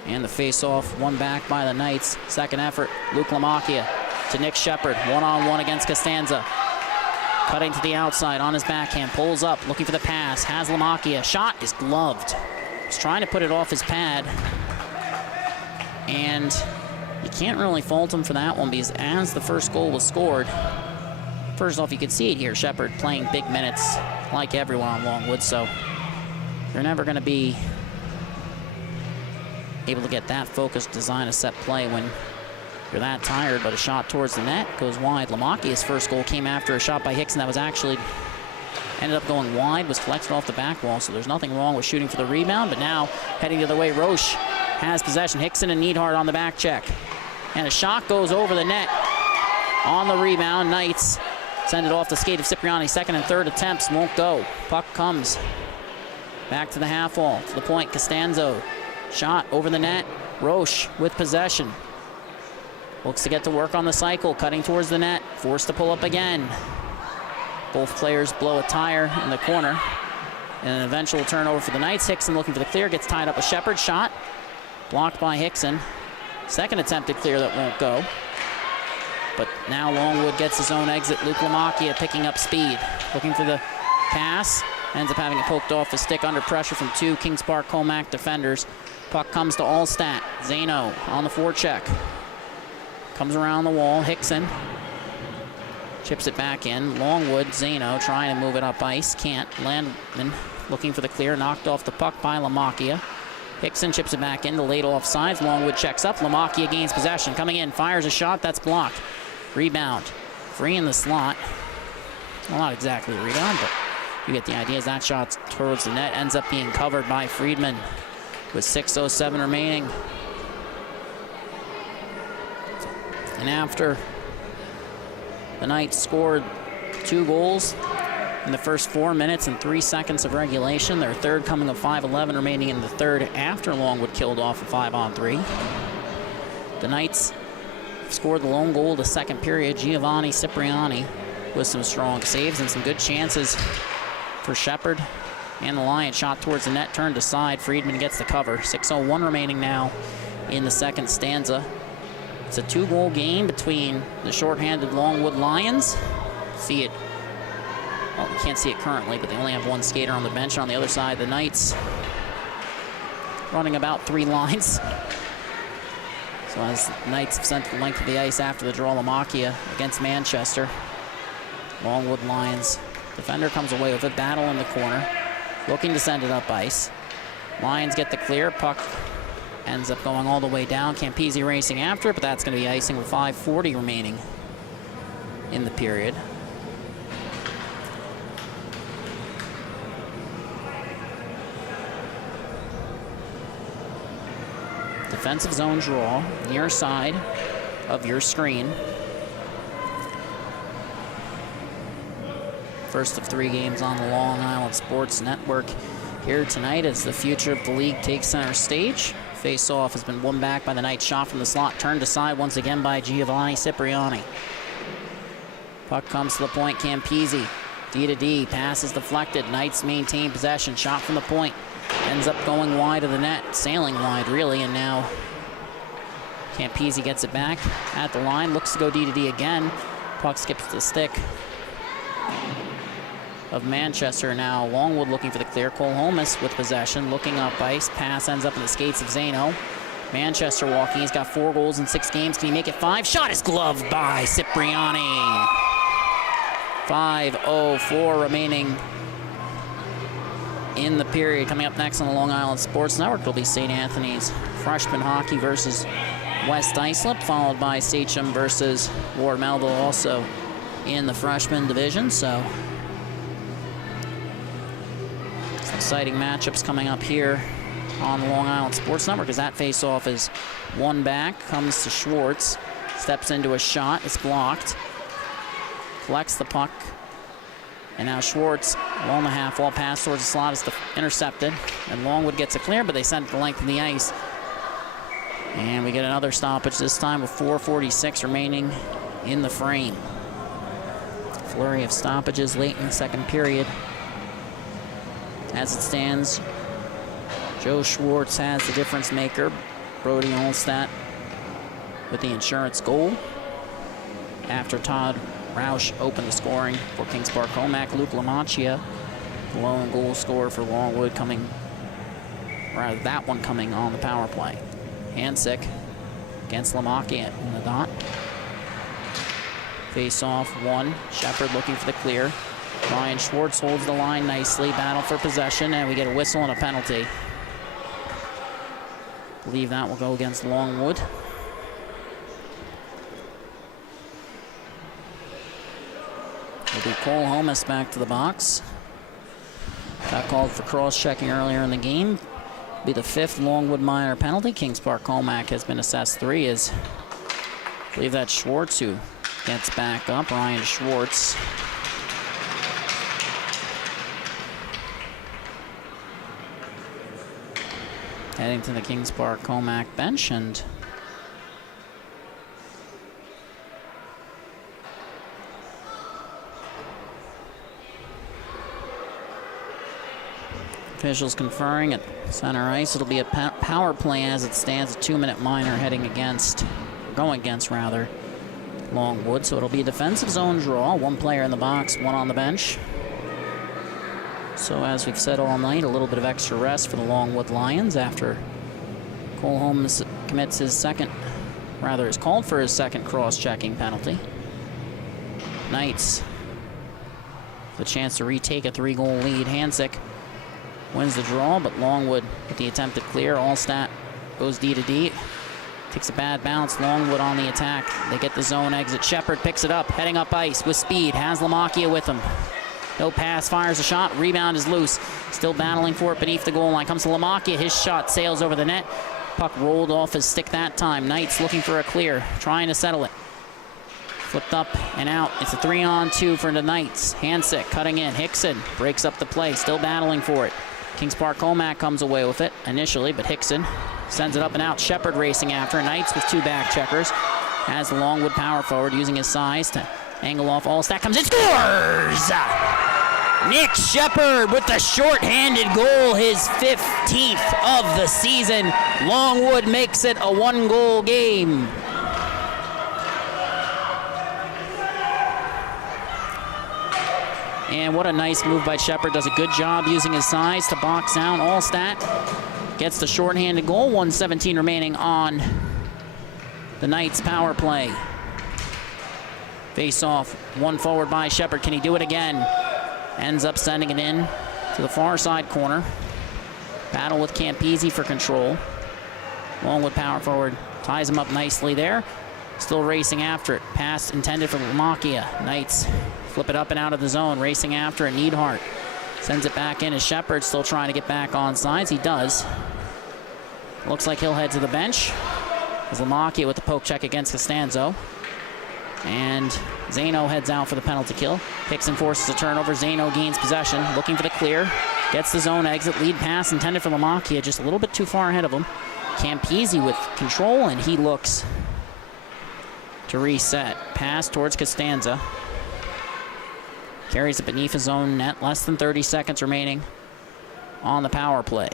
And the face-off won back by the Knights. Second effort, Luke Lamacchia to Nick Shepard, one-on-one against Costanza. Cutting to the outside on his backhand, pulls up, looking for the pass, has Lamacchia. Shot is gloved. He's trying to put it off his pad. And you can't really fault him for that one, because as the first goal was scored, first off, you could see it here, Shepard playing big minutes like everyone on Longwood, so you're never going to be able to get that focused, design a set play when you're that tired, but a shot towards the net goes wide. Lamacchia's first goal came after a shot by Hickson that was actually ended up going wide, was collected off the back wall, so there's nothing wrong with shooting for the rebound, but now heading the other way, Roche has possession. Hickson and Neidhart on the back check. And a shot goes over the net on the rebound. Knights send it off the skate of Cipriani. Second and third attempts won't go. Puck comes back to the half wall, to the point, Costanzo. Shot over the net. Roche with possession. Looks to get to work on the cycle, cutting towards the net. Forced to pull up again. Both players blow a tire in the corner. And an eventual turnover for the Knights. Hickson looking for the clear, gets tied up with Shepard. Shot blocked by Hickson. Second attempted clear that won't go. But now Longwood gets his own exit. Luke Lamacchia picking up speed. Looking for the pass. Ends up having it poked off the stick under pressure from two Kings Park Commack defenders. Puck comes to Allstat. Zano on the forecheck. Comes around the wall. Hickson chips it back in. Longwood, Zano trying to move it up ice. Can't. Landman looking for the clear. Knocked off the puck by Lamacchia. Hickson chips it back in to late offsides. Longwood checks up. Lamacchia gains possession. Coming in. Fires a shot. That's blocked. Rebound. Free in the slot. Well, not exactly a rebound, but you get the idea. As that shot towards the net ends up being covered by Friedman with 6:07 remaining. And after the Knights scored 2 goals in the first 4 minutes and 3 seconds of regulation, their third coming of 5:11 remaining in the third after Longwood killed off a 5-on-3. The Knights scored the lone goal of the second period. Giovanni Cipriani with some strong saves and some good chances for Shepard. And the Lions shot towards the net, turned aside. Friedman gets the cover. 6:01 remaining now in the second stanza. It's a 2-goal game between the shorthanded Longwood Lions. See it, well, you can't see it currently, but they only have one skater on the bench. On the other side, the Knights running about 3 lines. So as the Knights have sent the length of the ice after the draw, Lamacchia against Manchester. Longwood Lions defender comes away with a battle in the corner, looking to send it up ice. Lions get the clear. Puck ends up going all the way down. Campese racing after it, but that's going to be icing with 5:40 remaining in the period. Defensive zone draw, near side of your screen. First of 3 games on the Long Island Sports Network here tonight as the future of the league takes center stage. Face-off has been won back by the Knights. Shot from the slot, turned aside once again by Giovanni Cipriani. Puck comes to the point. Campese, D-to-D, pass is deflected. Knights maintain possession. Shot from the point, ends up going wide of the net, sailing wide really, and now Campese gets it back at the line, looks to go D-to-D again. Puck skips the stick of Manchester. Now Longwood looking for the clear. Cole Holmes with possession, looking up ice. Pass ends up in the skates of Zano. Manchester walking. He's got 4 goals in 6 games. Can he make it 5? Shot is gloved by Cipriani. 5:04 remaining in the period. Coming up next on the Long Island Sports Network will be St. Anthony's freshman hockey versus West Islip, followed by Sachem versus Ward Melville, also in the freshman division. So exciting matchups coming up here on the Long Island Sports Network as that face-off is won back, comes to Schwartz, steps into a shot, it's blocked, collects the puck, and now Schwartz, along the half wall pass towards the slot is intercepted, and Longwood gets a clear, but they send it the length of the ice. And we get another stoppage, this time with 4:46 remaining in the frame. Flurry of stoppages late in the second period. As it stands, Joe Schwartz has the difference maker. Brody Olstadt with the insurance goal. After Todd Roush opened the scoring for Kings Park Commack, Luke Lamacchia, the lone goal scorer for Longwood, coming, rather that one coming on the power play. Hansick against Lamacchia in the dot. Face off 1, Shepard looking for the clear. Ryan Schwartz holds the line nicely, battle for possession, and we get a whistle and a penalty. I believe that will go against Longwood. It'll be Cole Holmes back to the box. Got called for cross-checking earlier in the game. It'll be the 5th Longwood minor penalty. Kings Park Commack has been assessed 3 as I believe that's Schwartz who gets back up. Ryan Schwartz. Heading to the Kings Park Commack bench, and Officials conferring at center ice. It'll be a power play as it stands. A 2-minute minor going against Longwood. So it'll be a defensive zone draw. One player in the box, one on the bench. So as we've said all night, a little bit of extra rest for the Longwood Lions after Cole Holmes is called for his second cross-checking penalty. Knights, the chance to retake a 3-goal lead. Hansick wins the draw, but Longwood with the attempted clear. Allstat goes D to D. Takes a bad bounce. Longwood on the attack. They get the zone exit. Shepard picks it up, heading up ice with speed. Has Lamacchia with him. No pass, fires a shot. Rebound is loose. Still battling for it beneath the goal line. Comes to Lamacchia. His shot sails over the net. Puck rolled off his stick that time. Knights looking for a clear, trying to settle it. Flipped up and out. It's a 3-on-2 for the Knights. Hansick cutting in. Hickson breaks up the play. Still battling for it. Kings Park Commack comes away with it initially, but Hickson sends it up and out. Shepard racing after. Knights with 2 back checkers. Has the Longwood power forward using his size to angle off. Allstat comes in, scores! Nick Shepard with the short-handed goal, his 15th of the season. Longwood makes it a 1-goal game. And what a nice move by Shepard. Does a good job using his size to box down Allstat. Gets the short-handed goal. 1:17 remaining on the Knights' power play. Face off. One forward by Shepard. Can he do it again? Ends up sending it in to the far side corner. Battle with Campisi for control. Longwood power forward ties him up nicely there. Still racing after it. Pass intended for Lamacchia. Knights flip it up and out of the zone. Racing after it. Neidhart sends it back in as Shepard still trying to get back on sides. He does. Looks like he'll head to the bench. As Lamacchia with the poke check against Costanzo. And Zano heads out for the penalty kill. Hickson forces a turnover. Zano gains possession, looking for the clear. Gets the zone exit. Lead pass intended for Lamacchia, just a little bit too far ahead of him. Campisi with control, and he looks to reset. Pass towards Costanza. Carries it beneath his own net. Less than 30 seconds remaining on the power play.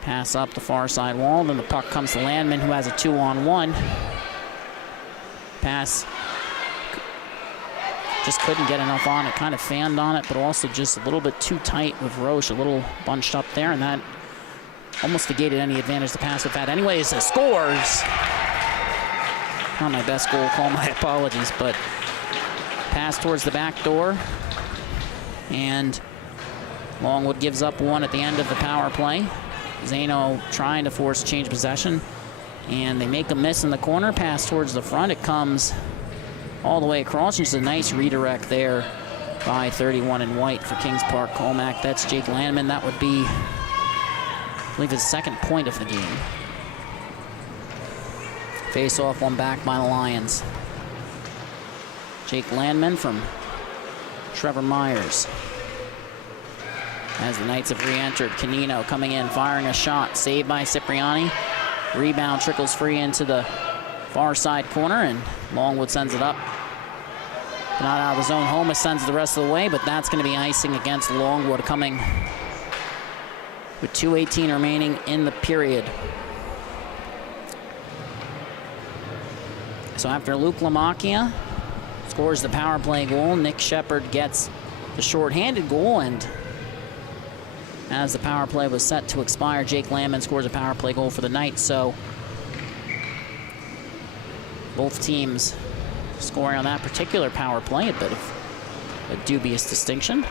Pass up the far side wall. Then the puck comes to Landman, who has a 2-on-1. Pass just couldn't get enough on it. Kind of fanned on it, but also just a little bit too tight with Roche, a little bunched up there, and that almost negated any advantage the pass would have had. Anyways, scores. Not my best goal call, my apologies, but pass towards the back door, and Longwood gives up one at the end of the power play. Zano trying to force change possession, and they make a miss in the corner. Pass towards the front. It comes all the way across. Just a nice redirect there by 31 in white for Kings Park Commack. That's Jake Landman. That would be, I believe, his second point of the game. Face off, one back by the Lions. Jake Landman from Trevor Myers. As the Knights have re-entered, Canino coming in, firing a shot, saved by Cipriani. Rebound trickles free into the far side corner, and Longwood sends it up. Not out of the zone. Holmes sends it the rest of the way, but that's going to be icing against Longwood, coming with 2:18 remaining in the period. So after Luke Lamacchia scores the power play goal, Nick Shepard gets the shorthanded goal, and as the power play was set to expire, Jake Landman scores a power play goal for the Knights. So both teams scoring on that particular power play, a bit of a dubious distinction.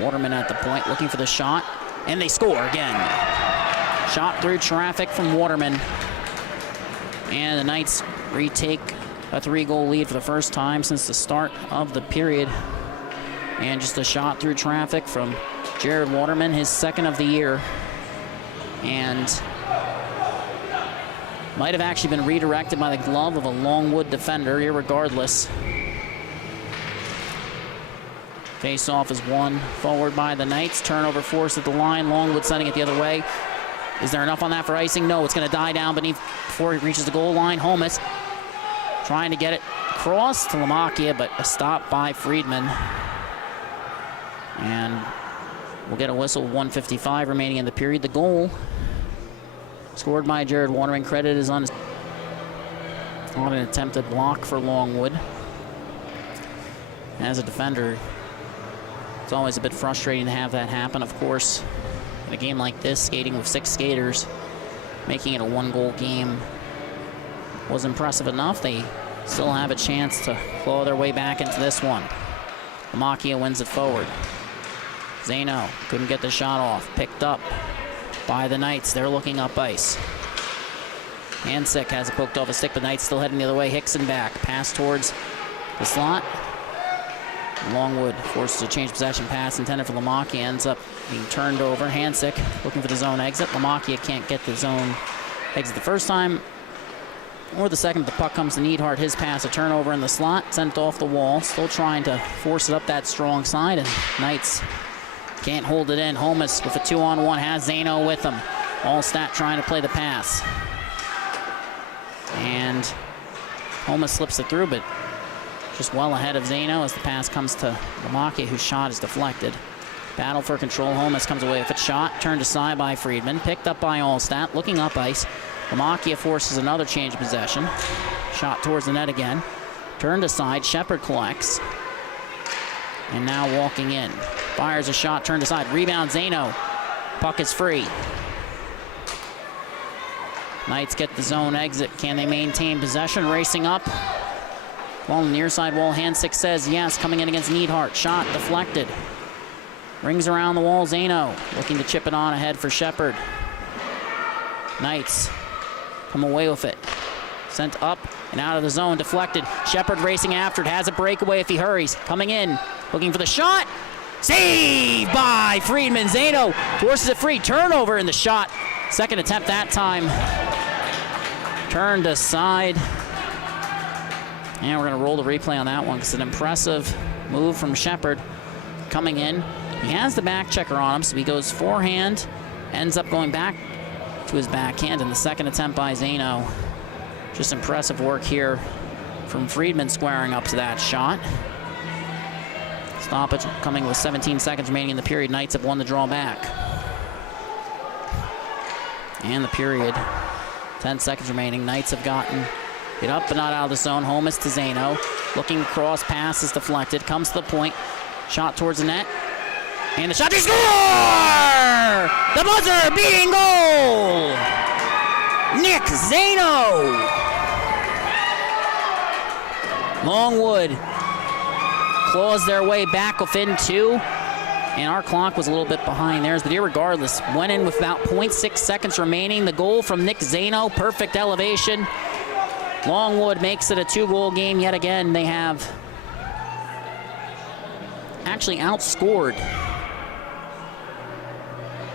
Waterman at the point, looking for the shot, and they score again. Shot through traffic from Waterman. And the Knights retake a 3-goal lead for the first time since the start of the period. And just a shot through traffic from Jared Waterman, his second of the year. And might have actually been redirected by the glove of a Longwood defender, irregardless. Face off is won forward by the Knights. Turnover forced at the line. Longwood sending it the other way. Is there enough on that for icing? No, it's going to die down beneath before it reaches the goal line. Holmes trying to get it across to Lamacchia, but a stop by Friedman. And We'll get a whistle, 1:55 remaining in the period. The goal scored by Jared Watering. Credit is on an attempted block for Longwood. As a defender, it's always a bit frustrating to have that happen. Of course, in a game like this, skating with 6 skaters, making it a 1-goal game was impressive enough. They still have a chance to claw their way back into this one. Lamakia wins it forward. Zano couldn't get the shot off. Picked up by the Knights. They're looking up ice. Hansik has it poked off a stick, but Knights still heading the other way. Hickson back. Pass towards the slot. Longwood forces a change possession pass intended for Lamakia. Ends up being turned over. Hansik looking for the zone exit. Lamakia can't get the zone exit the first time or the second. The puck comes to Neidhart. His pass, a turnover in the slot. Sent off the wall. Still trying to force it up that strong side, and Knights can't hold it in. Holmes with a 2-on-1 has Zano with him. Allstat trying to play the pass. And Holmes slips it through, but just well ahead of Zano as the pass comes to Lamakia, whose shot is deflected. Battle for control. Holmes comes away with a shot. Turned aside by Friedman. Picked up by Allstat. Looking up ice. Lamakia forces another change of possession. Shot towards the net again. Turned aside. Shepard collects. And now walking in. Fires a shot, turned aside. Rebound, Zano. Puck is free. Knights get the zone exit. Can they maintain possession? Racing up. Ball on the near side wall. Hansik says yes. Coming in against Neidhart. Shot deflected. Rings around the wall. Zano looking to chip it on ahead for Shepard. Knights come away with it. Sent up and out of the zone. Deflected. Shepard racing after it. Has a breakaway if he hurries. Coming in. Looking for the shot. Saved by Friedman. Zano forces it free. Turnover in the shot. Second attempt that time. Turned aside. And we're going to roll the replay on that one because it's an impressive move from Shepard. Coming in. He has the back checker on him, so he goes forehand. Ends up going back to his backhand in the second attempt by Zano. Just impressive work here from Friedman squaring up to that shot. Stoppage coming with 17 seconds remaining in the period. Knights have won the draw back. And the period, 10 seconds remaining. Knights have gotten it up but not out of the zone. Holmes to Zano. Looking across, pass is deflected. Comes to the point. Shot towards the net. And the shot to score! The buzzer beating goal! Nick Zano! Longwood claws their way back within 2, and our clock was a little bit behind theirs, but irregardless, went in with about 0.6 seconds remaining. The goal from Nick Zano, perfect elevation. Longwood makes it a 2-goal game yet again. They have actually outscored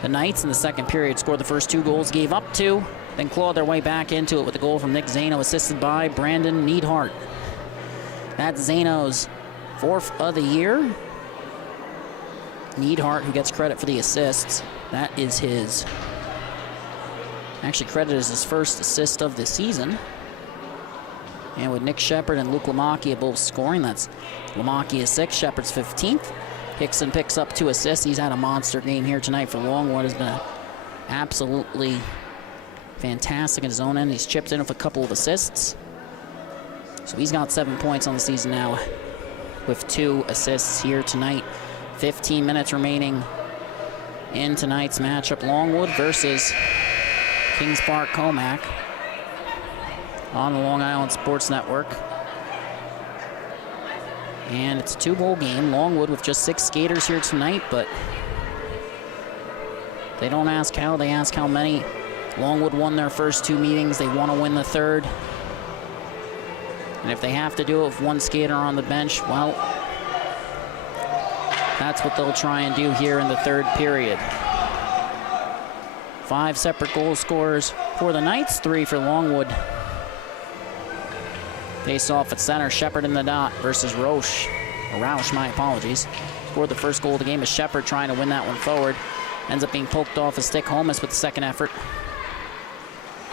the Knights in the second period. Scored the first 2 goals, gave up 2, then clawed their way back into it with a goal from Nick Zano, assisted by Brandon Neidhart. That's Zano's 4th of the year. Neidhart, who gets credit for the assists, that is his, actually credit as his first assist of the season. And with Nick Shepard and Luke Lamakia both scoring, that's Lamakia's 6th, Shepard's 15th. Hickson picks up 2 assists. He's had a monster game here tonight for Longwood. Has been absolutely fantastic in his own end. He's chipped in with a couple of assists. So he's got 7 points on the season now with 2 assists here tonight. 15 minutes remaining in tonight's matchup. Longwood versus Kings Park Commack on the Long Island Sports Network. And it's a 2-goal game. Longwood with just 6 skaters here tonight, but they don't ask how, they ask how many. Longwood won their first 2 meetings. They want to win the third. And if they have to do it with 1 skater on the bench, well, that's what they'll try and do here in the third period. 5 separate goal scorers for the Knights, 3 for Longwood. Face off at center, Shepard in the dot versus Roush, my apologies. Scored the first goal of the game as Shepard trying to win that one forward. Ends up being poked off a stick. Holmes with the second effort.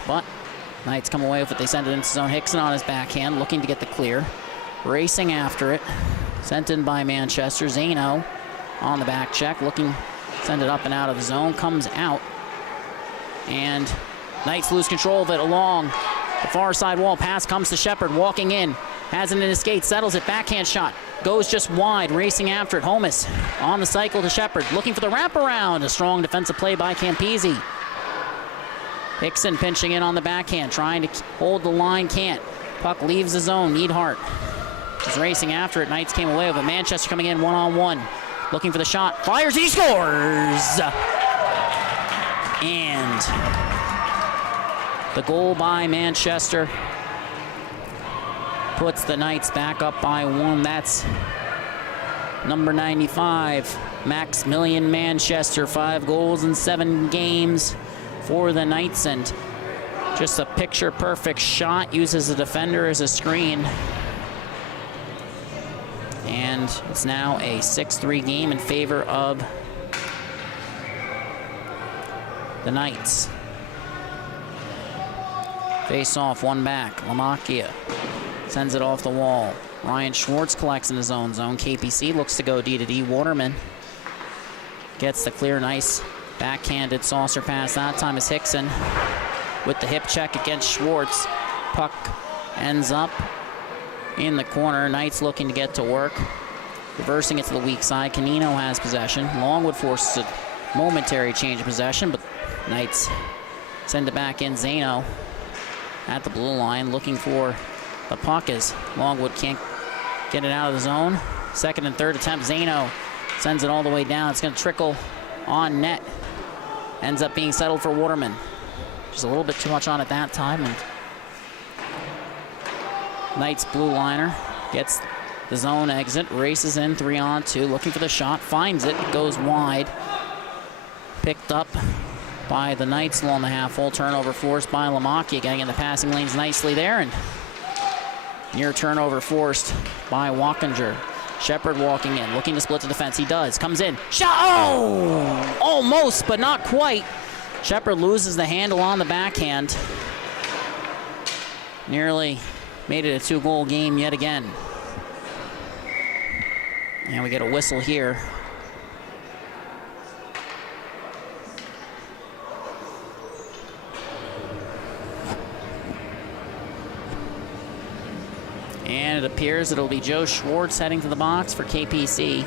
But Knights come away with it. They send it into zone. Hickson on his backhand, looking to get the clear. Racing after it. Sent in by Manchester. Zano on the back check, looking Send it up and out of the zone, comes out. And Knights lose control of it along the far side wall. Pass comes to Shepard, walking in. Has it in his skate, settles it, backhand shot. Goes just wide, racing after it. Homus on the cycle to Shepard, looking for the wraparound. A strong defensive play by Campisi. Hickson pinching in on the backhand, trying to hold the line, can't. Puck leaves the zone, Neidhart is racing after it. Knights came away with it. Manchester coming in one-on-one, looking for the shot, fires, he scores! And the goal by Manchester puts the Knights back up by 1. That's number 95, Maximilian Manchester. 5 goals in 7 games for the Knights, and just a picture-perfect shot. Uses the defender as a screen. And it's now a 6-3 game in favor of the Knights. Face off, one back. Lamacchia sends it off the wall. Ryan Schwartz collects in his own zone. KPC looks to go D to D. Waterman gets the clear. Nice backhanded saucer pass. That time is Hickson with the hip check against Schwartz. Puck ends up in the corner. Knights looking to get to work. Reversing it to the weak side. Canino has possession. Longwood forces a momentary change of possession, but Knights send it back in. Zano at the blue line looking for the puck as Longwood can't get it out of the zone. Second and third attempt. Zano sends it all the way down. It's going to trickle on net. Ends up being settled for Waterman. Just a little bit too much on it that time. And Knights blue liner gets the zone exit, races in 3-on-2, looking for the shot, finds it, goes wide. Picked up by the Knights along the half. Full turnover forced by Lamacchia, getting in the passing lanes nicely there, and near turnover forced by Walkinger. Shepard walking in, looking to split the defense. He does, comes in, shot, oh! Almost, but not quite. Shepard loses the handle on the backhand. Nearly made it a 2-goal game yet again. And we get a whistle here. And it appears it'll be Joe Schwartz heading to the box for KPC.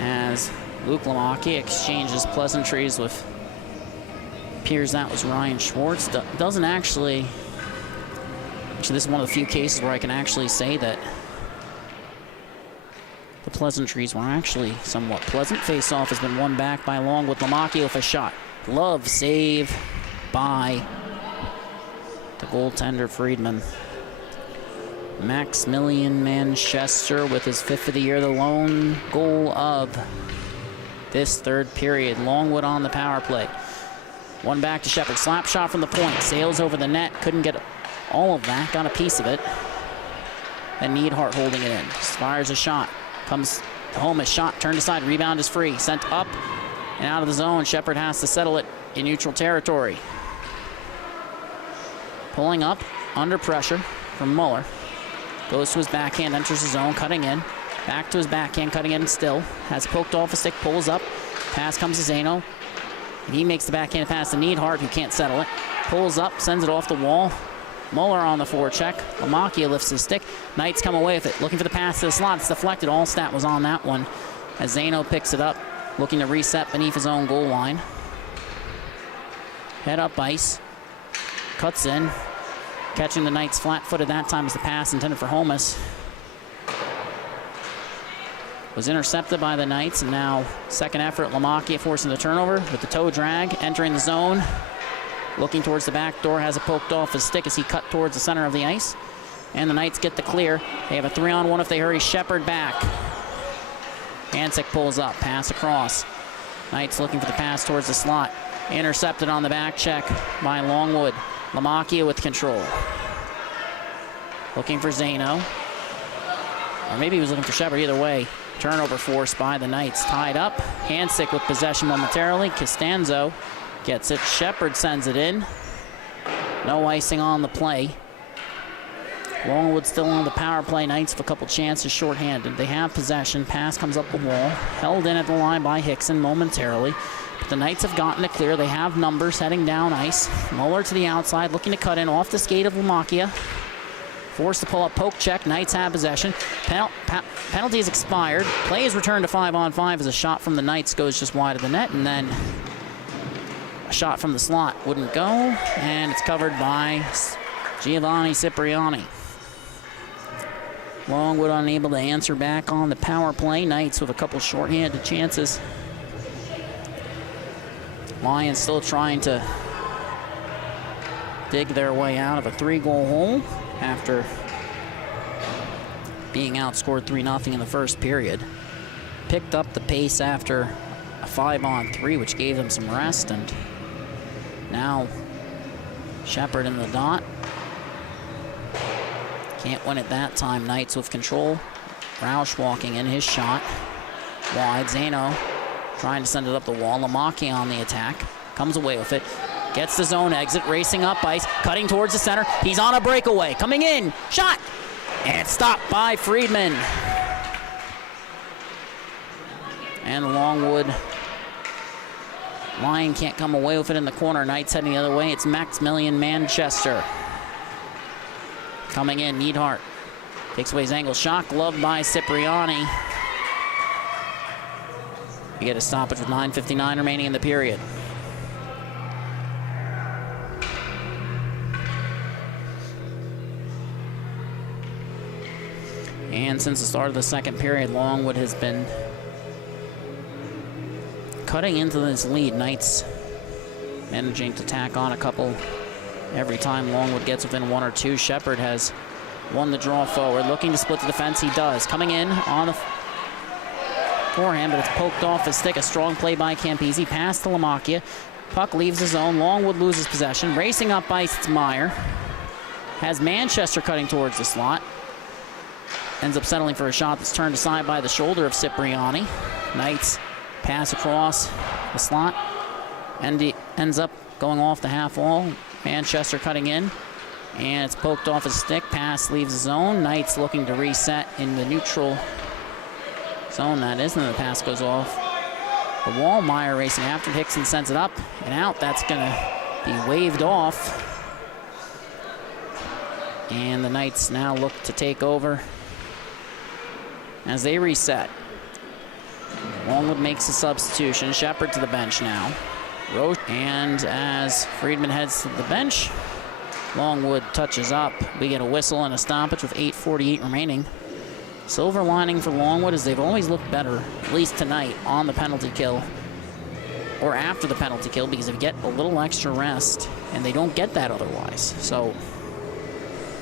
As Luke Lamacchia exchanges pleasantries with, appears that was Ryan Schwartz. Doesn't actually, this is one of the few cases where I can actually say that the pleasantries were actually somewhat pleasant. Face-off has been won back by Longwood. Lamacchia with a shot. Glove save by the goaltender Friedman. Maximilian Manchester with his 5th of the year, the lone goal of this third period. Longwood on the power play. One back to Shepard. Slap shot from the point. Sails over the net. Couldn't get all of that. Got a piece of it. And Neidhart holding it in. Fires a shot. Comes home. A shot turned aside. Rebound is free. Sent up and out of the zone. Shepard has to settle it in neutral territory. Pulling up under pressure from Muller. Goes to his backhand, enters the zone, cutting in. Back to his backhand, cutting in still. Has poked off a stick, pulls up. Pass comes to Zano. And he makes the backhand pass to Neidhart, who can't settle it. Pulls up, sends it off the wall. Muller on the forecheck. Lamacchia lifts his stick. Knights come away with it, looking for the pass to the slot. It's deflected. Allstat was on that one. As Zano picks it up, looking to reset beneath his own goal line. Head up ice. Cuts in. Catching the Knights flat-footed that time is the pass intended for Homus. Was intercepted by the Knights, and now second effort, Lamacchia forcing the turnover with the toe drag, entering the zone. Looking towards the back door, has it poked off his stick as he cut towards the center of the ice. And the Knights get the clear. They have a 3-on-1 if they hurry. Shepard back. Hansik pulls up, pass across. Knights looking for the pass towards the slot. Intercepted on the back check by Longwood. Lamacchia with control. Looking for Zano. Or maybe he was looking for Shepard. Either way, turnover forced by the Knights. Tied up. Hansik with possession momentarily. Costanzo gets it. Shepard sends it in. No icing on the play. Longwood still on the power play. Knights with a couple chances shorthanded. They have possession. Pass comes up the wall. Held in at the line by Hickson momentarily. But the Knights have gotten it clear. They have numbers heading down ice. Muller to the outside, looking to cut in off the skate of Lomacchia. Forced to pull up, poke check. Knights have possession. Penalty is expired. Play is returned to 5-on-5 as a shot from the Knights goes just wide of the net, and then a shot from the slot wouldn't go, and it's covered by Giovanni Cipriani. Longwood unable to answer back on the power play. Knights with a couple shorthanded chances. Lions still trying to dig their way out of a 3-goal hole after being outscored 3-0 in the first period. Picked up the pace after a 5-on-3, which gave them some rest, and now Shepard in the dot. Can't win it that time. Knights with control. Roush walking in his shot. Wide. Zano trying to send it up the wall. Lomacchia on the attack. Comes away with it. Gets the zone exit. Racing up ice. Cutting towards the center. He's on a breakaway. Coming in. Shot. And stopped by Friedman. And Longwood. Lyon can't come away with it in the corner. Knights heading the other way. It's Maximilian Manchester. Coming in, Neidhart takes away his angle shot, gloved by Cipriani. You get a stoppage with 9:59 remaining in the period. And since the start of the second period, Longwood has been cutting into this lead. Knights managing to tack on a couple every time Longwood gets within 1 or 2. Shepard has won the draw forward, looking to split the defense. He does. Coming in on the forehand, but it's poked off his stick. A strong play by Campese. Pass to Lomacchia. Puck leaves the zone. Longwood loses possession. Racing up ice, it's Meyer. Has Manchester cutting towards the slot. Ends up settling for a shot that's turned aside by the shoulder of Cipriani. Knights pass across the slot. And he ends up going off the half wall. Manchester cutting in, and it's poked off his stick. Pass leaves the zone. Knights looking to reset in the neutral zone, that is, and then the pass goes off the wall. Meyer racing after. Hickson sends it up and out. That's going to be waved off. And the Knights now look to take over as they reset. Longwood makes a substitution. Shepard to the bench now. And as Friedman heads to the bench, Longwood touches up. We get a whistle and a stoppage with 8:48 remaining. Silver lining for Longwood is they've always looked better, at least tonight, on the penalty kill or after the penalty kill, because they get a little extra rest, and they don't get that otherwise. So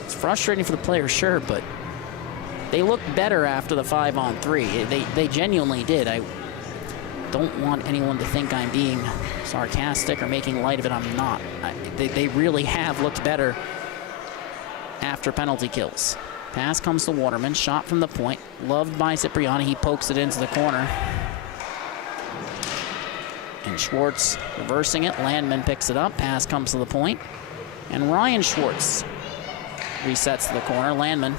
it's frustrating for the players, sure, but they looked better after the 5-on-3. They genuinely did. I don't want anyone to think I'm being sarcastic or making light of it. I'm not. They really have looked better after penalty kills. Pass comes to Waterman. Shot from the point. Loved by Cipriani. He pokes it into the corner. And Schwartz reversing it. Landman picks it up. Pass comes to the point. And Ryan Schwartz resets to the corner. Landman.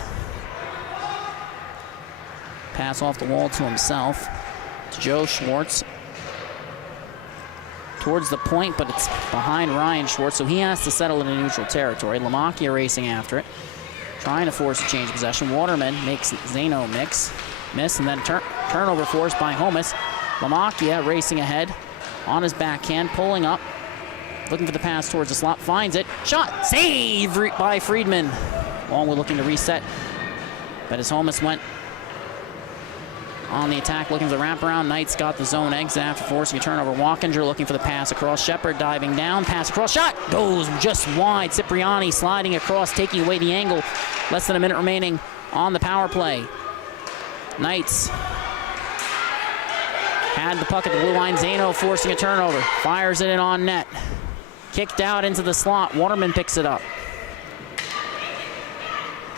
Pass off the wall to himself. It's Joe Schwartz. Towards the point, but it's behind Ryan Schwartz, so he has to settle into neutral territory. Lomacchia racing after it, trying to force a change of possession. Waterman makes Zano miss, and then turnover forced by Homus. Lomacchia racing ahead on his backhand, pulling up, looking for the pass towards the slot, finds it. Shot! Save by Friedman. Longwood looking to reset, but as Homus went on the attack, looking for the wraparound. Knights got the zone exit after forcing a turnover. Walkinger looking for the pass across. Shepard diving down. Pass across. Shot! Goes just wide. Cipriani sliding across, taking away the angle. Less than a minute remaining on the power play. Knights had the puck at the blue line. Zano forcing a turnover. Fires it in on net. Kicked out into the slot. Waterman picks it up.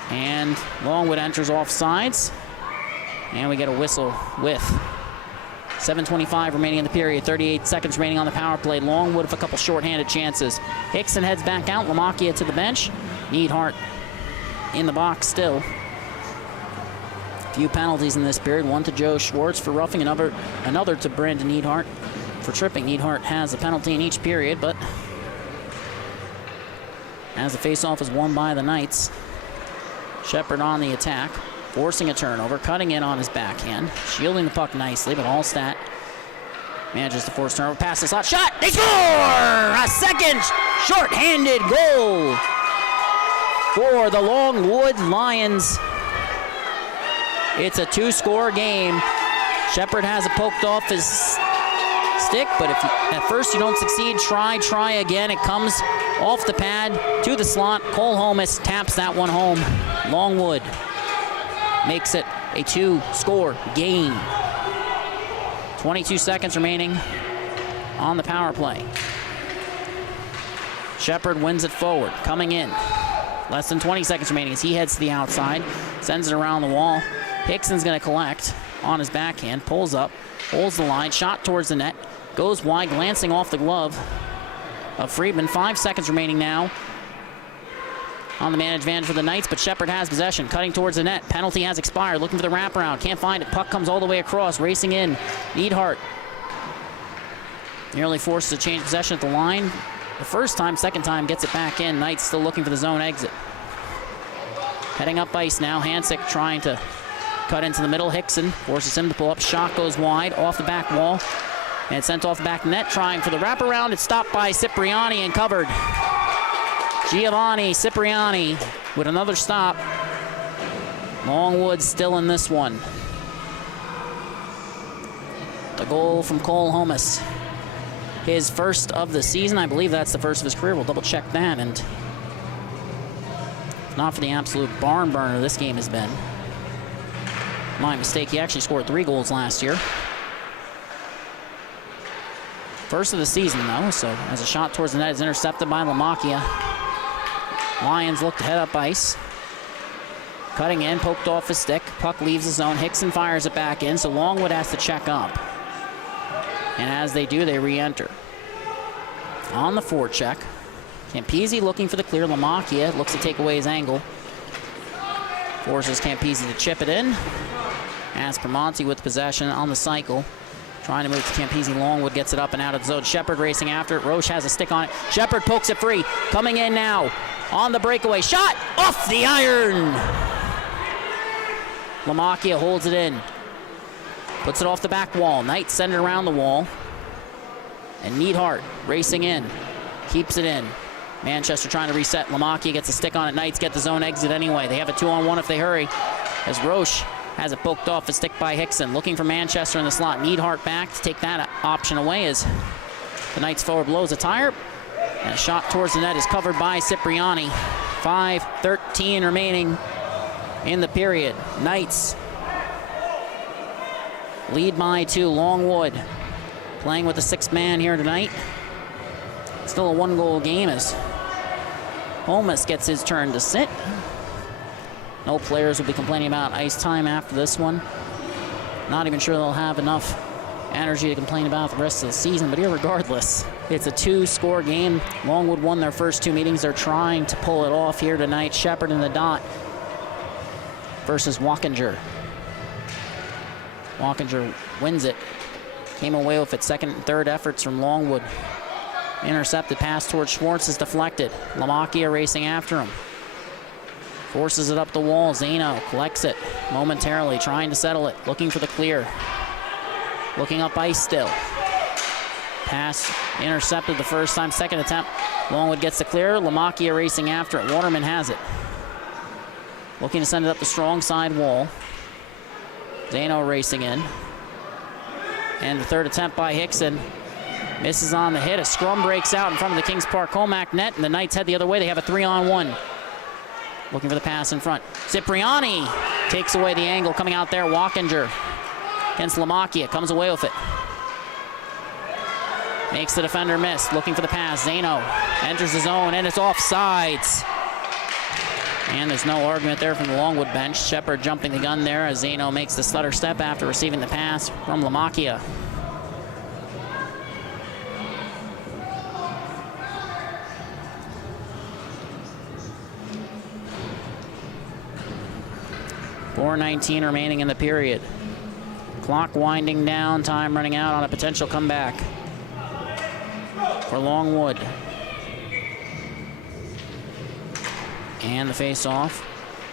And Longwood enters off sides. And we get a whistle with 7:25 remaining in the period, 38 seconds remaining on the power play. Longwood with a couple shorthanded chances. Hickson heads back out. Lomacchia to the bench. Neidhart in the box still. Few penalties in this period. One to Joe Schwartz for roughing, another to Brandon Neidhart for tripping. Neidhart has a penalty in each period, but as the faceoff is won by the Knights, Shepard on the attack, forcing a turnover, cutting in on his backhand, shielding the puck nicely, but Allstat manages to force turnover, pass the slot, shot, they score! A second short-handed goal for the Longwood Lions. It's a 2-score game. Shepard has it poked off his stick, but if at first you don't succeed, try again. It comes off the pad to the slot. Cole Holmes taps that one home. Longwood makes it a 2-score game. 22 seconds remaining on the power play. Shepard wins it forward, coming in. Less than 20 seconds remaining as he heads to the outside, sends it around the wall. Hickson's going to collect on his backhand, pulls up, holds the line, shot towards the net, goes wide, glancing off the glove of Friedman. 5 seconds remaining now on the man advantage for the Knights, but Shepard has possession, cutting towards the net. Penalty has expired, looking for the wraparound, can't find it. Puck comes all the way across, racing in. Neidhart nearly forces a change possession at the line. The first time, second time gets it back in. Knights still looking for the zone exit. Heading up ice now, Hansick trying to cut into the middle. Hickson forces him to pull up. Shot goes wide off the back wall and sent off the back net. Trying for the wraparound. It's stopped by Cipriani and covered. Giovanni Cipriani with another stop. Longwood still in this one. The goal from Cole Holmes. His first of the season. I believe that's the first of his career. We'll double check that. And if not for the absolute barn burner this game has been. My mistake, he actually scored 3 goals last year. First of the season, though, so as a shot towards the net is intercepted by Lamacchia. Lions look to head up ice. Cutting in, poked off his stick. Puck leaves the zone. Hickson fires it back in, so Longwood has to check up. And as they do, they re-enter. On the forecheck, Campisi looking for the clear. Lamacchia looks to take away his angle. Forces Campisi to chip it in. As Primonti with possession on the cycle. Trying to move to Campisi. Longwood gets it up and out of the zone. Shepard racing after it. Roche has a stick on it. Shepard pokes it free. Coming in now. On the breakaway. Shot off the iron. Lamacchia holds it in. Puts it off the back wall. Knights send it around the wall. And Neidhart racing in. Keeps it in. Manchester trying to reset. Lamacchia gets a stick on it. Knights get the zone exit anyway. They have a 2-on-1 if they hurry. As Roche has it poked off a stick by Hickson. Looking for Manchester in the slot. Neidhart back to take that option away as the Knights forward blows a tire. And a shot towards the net is covered by Cipriani. 5:13 remaining in the period. Knights lead by 2. Longwood playing with the 6th man here tonight. Still a 1-goal game as Holmes gets his turn to sit. No players will be complaining about ice time after this one. Not even sure they'll have enough energy to complain about the rest of the season, but irregardless, it's a 2-score game. Longwood won their first 2 meetings. They're trying to pull it off here tonight. Shepard in the dot versus Walkinger. Walkinger wins it. Came away with its second and third efforts from Longwood. Intercepted pass towards Schwartz is deflected. Lamacchia racing after him. Forces it up the wall. Zeno collects it momentarily, trying to settle it. Looking for the clear. Looking up ice still. Pass intercepted the first time. Second attempt. Longwood gets the clear. Lamacchia racing after it. Waterman has it. Looking to send it up the strong side wall. Zeno racing in. And the third attempt by Hickson. Misses on the hit. A scrum breaks out in front of the Kings Park Commack net, and the Knights head the other way. They have a 3-on-1. Looking for the pass in front. Cipriani takes away the angle coming out there. Walkinger against Lamacchia. Comes away with it. Makes the defender miss. Looking for the pass. Zeno enters the zone, and it's offsides. And there's no argument there from the Longwood bench. Shepard jumping the gun there as Zeno makes the stutter step after receiving the pass from Lamacchia. 4:19 remaining in the period. Clock winding down, time running out on a potential comeback for Longwood. And the face-off.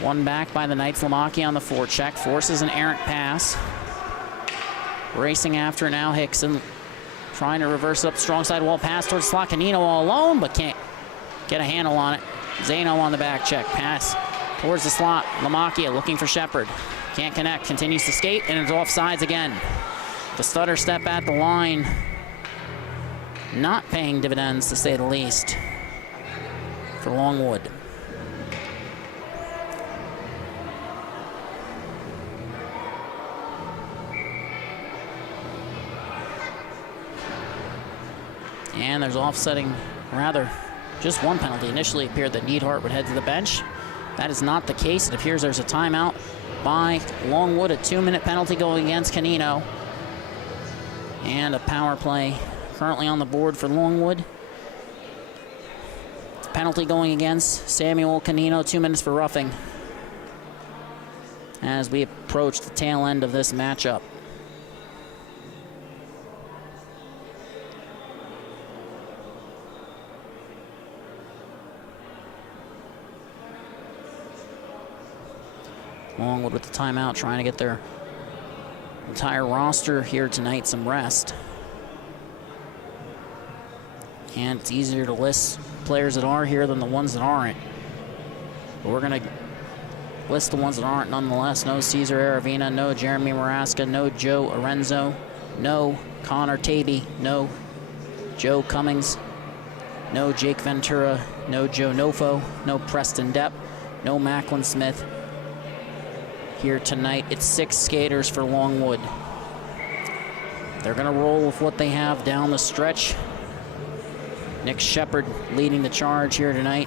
One back by the Knights. Lamaki on the forecheck. Forces an errant pass. Racing after now, Hickson. Trying to reverse up strong side wall pass towards slot. Canino all alone, but can't get a handle on it. Zano on the back check. Pass towards the slot. Lamakia looking for Shepard. Can't connect. Continues to skate, and it's offsides again. The stutter step at the line. Not paying dividends, to say the least, for Longwood. And there's offsetting, rather, just one penalty. Initially it appeared that Neidhart would head to the bench. That is not the case. It appears there's a timeout by Longwood, a 2-minute penalty going against Canino. And a power play currently on the board for Longwood. Penalty going against Samuel Canino, 2 minutes for roughing as we approach the tail end of this matchup. Longwood with the timeout, trying to get their entire roster here tonight some rest. And it's easier to list players that are here than the ones that aren't. But we're going to list the ones that aren't nonetheless. No Cesar Aravina, no Jeremy Maraska, no Joe Arenzo, no Connor Taby, no Joe Cummings, no Jake Ventura, no Joe Nofo, no Preston Depp, no Macklin Smith. Here tonight, it's 6 skaters for Longwood. They're going to roll with what they have down the stretch. Nick Shepard leading the charge here tonight.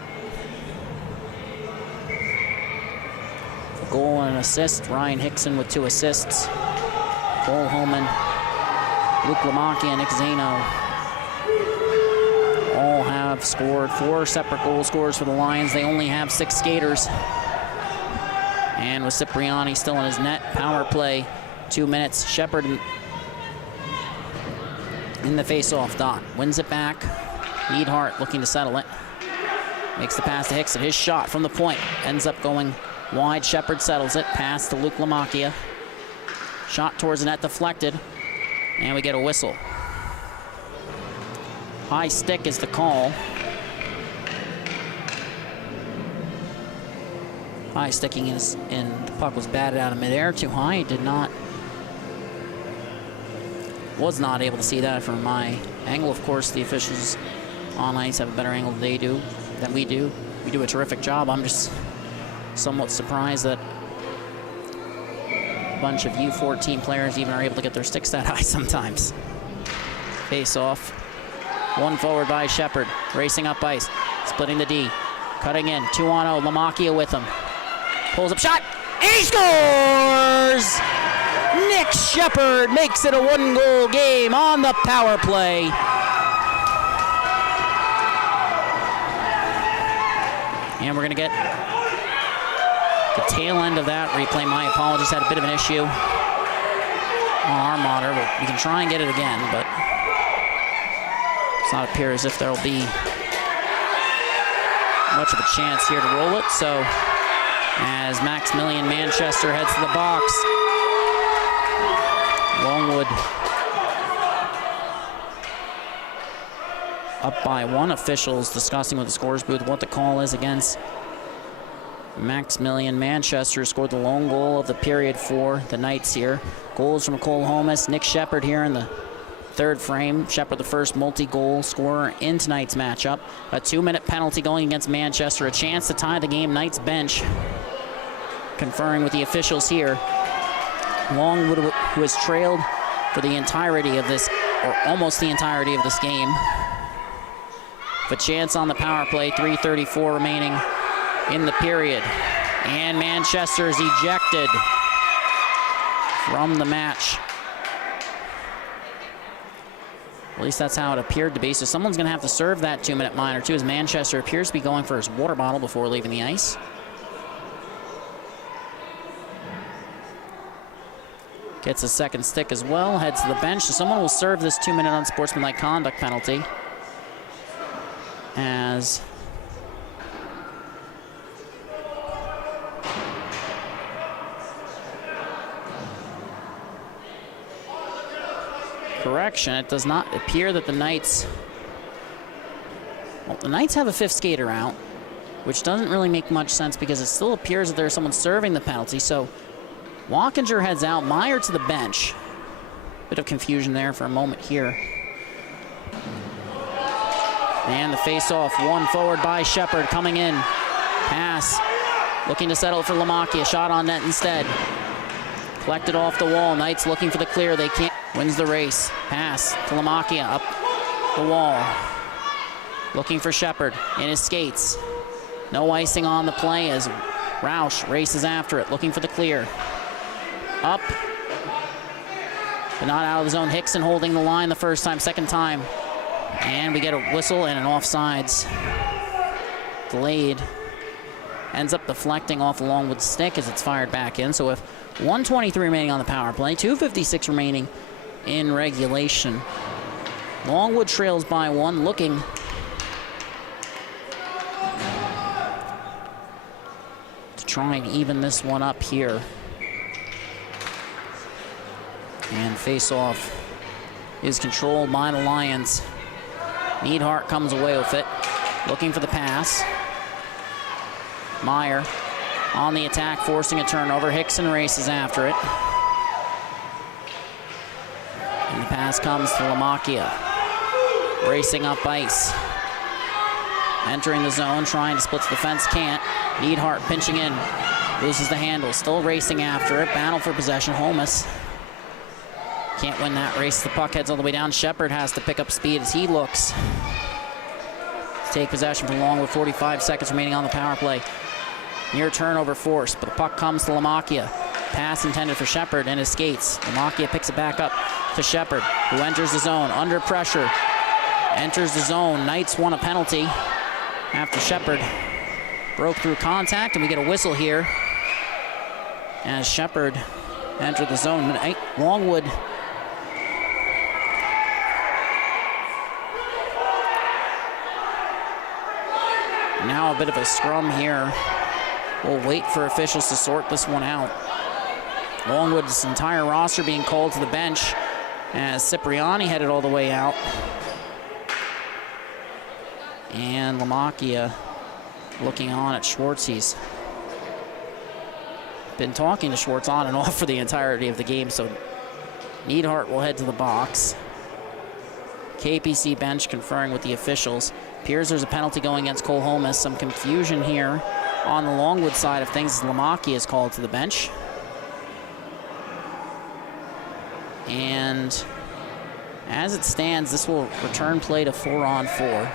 A goal and an assist. Ryan Hickson with 2 assists. Cole Holman, Luke Lamaki, and Nick Zano all have scored 4 separate goal scorers for the Lions. They only have 6 skaters. And with Cipriani still in his net, power play, 2 minutes. Shepard in the face-off dot. Wins it back. Neidhart looking to settle it. Makes the pass to Hickson. His shot from the point ends up going wide. Shepard settles it. Pass to Luke Lamachia. Shot towards the net deflected. And we get a whistle. High stick is the call. High sticking is, and the puck was batted out of midair too high. It was not able to see that from my angle. Of course, the officials on ice have a better angle than we do. We do a terrific job. I'm just somewhat surprised that a bunch of U14 players even are able to get their sticks that high sometimes. Face off. One forward by Shepard, racing up ice, splitting the D, cutting in, 2-on-0, Lamachia with him. Pulls up shot, and he scores! Nick Shepard makes it a 1-goal game on the power play. And we're gonna get the tail end of that replay. My apologies, had a bit of an issue on our monitor, but we can try and get it again, but it's not appear as if there'll be much of a chance here to roll it. So as Maximilian Manchester heads to the box, Longwood up by 1. Officials discussing with the scores booth what the call is against Maximilian Manchester, who scored the lone goal of the period for the Knights here. Goals from Cole Holmes, Nick Shepard here in the 3rd frame. Shepard, the first multi-goal scorer in tonight's matchup. A 2-minute penalty going against Manchester. A chance to tie the game. Knights bench conferring with the officials here. Longwood, who has trailed for the entirety of this, or almost the entirety of this game. A chance on the power play, 3:34 remaining in the period. And Manchester is ejected from the match. At least that's how it appeared to be. So someone's going to have to serve that 2-minute minor too, as Manchester appears to be going for his water bottle before leaving the ice. Gets a second stick as well, heads to the bench. So someone will serve this 2-minute unsportsmanlike conduct penalty. As correction, it does not appear that the Knights, well, the Knights have a 5th skater out, which doesn't really make much sense because it still appears that there's someone serving the penalty. So Walkinger heads out, Meyer to the bench. Bit of confusion there for a moment here. And the face-off, one forward by Shepard, coming in. Pass, looking to settle for Lamacchia, shot on net instead. Collected off the wall, Knights looking for the clear, they can't. Wins the race, pass to Lamacchia, up the wall. Looking for Shepard in his skates. No icing on the play as Roush races after it, looking for the clear. Up, but not out of the zone. Hickson holding the line the first time, second time. And we get a whistle and an offsides. Delayed. Ends up deflecting off Longwood's stick as it's fired back in. So with 1:23 remaining on the power play, 2:56 remaining in regulation. Longwood trails by 1, looking to try and even this one up here. And face-off is controlled by the Lions. Neidhart comes away with it, looking for the pass. Meyer on the attack, forcing a turnover. Hickson races after it. And the pass comes to Lamacchia. Racing up ice. Entering the zone, trying to split the defense, can't. Neidhart pinching in, loses the handle, still racing after it. Battle for possession, Holmes. Can't win that race. The puck heads all the way down. Shepard has to pick up speed as he looks to take possession from Longwood. 45 seconds remaining on the power play. Near turnover force, but the puck comes to Lamacchia. Pass intended for Shepard and his skates. Lamacchia picks it back up to Shepard, who enters the zone under pressure. Enters the zone. Knights won a penalty after Shepard broke through contact, and we get a whistle here as Shepard entered the zone. Longwood now a bit of a scrum here. We'll wait for officials to sort this one out. Longwood's entire roster being called to the bench as Cipriani headed all the way out. And Lamacchia looking on at Schwartz. He's been talking to Schwartz on and off for the entirety of the game, so Neidhart will head to the box. KPC bench conferring with the officials. Appears there's a penalty going against Cole Holmes. Some confusion here on the Longwood side of things as Lamacchia is called to the bench. And as it stands, this will return play to 4-on-4.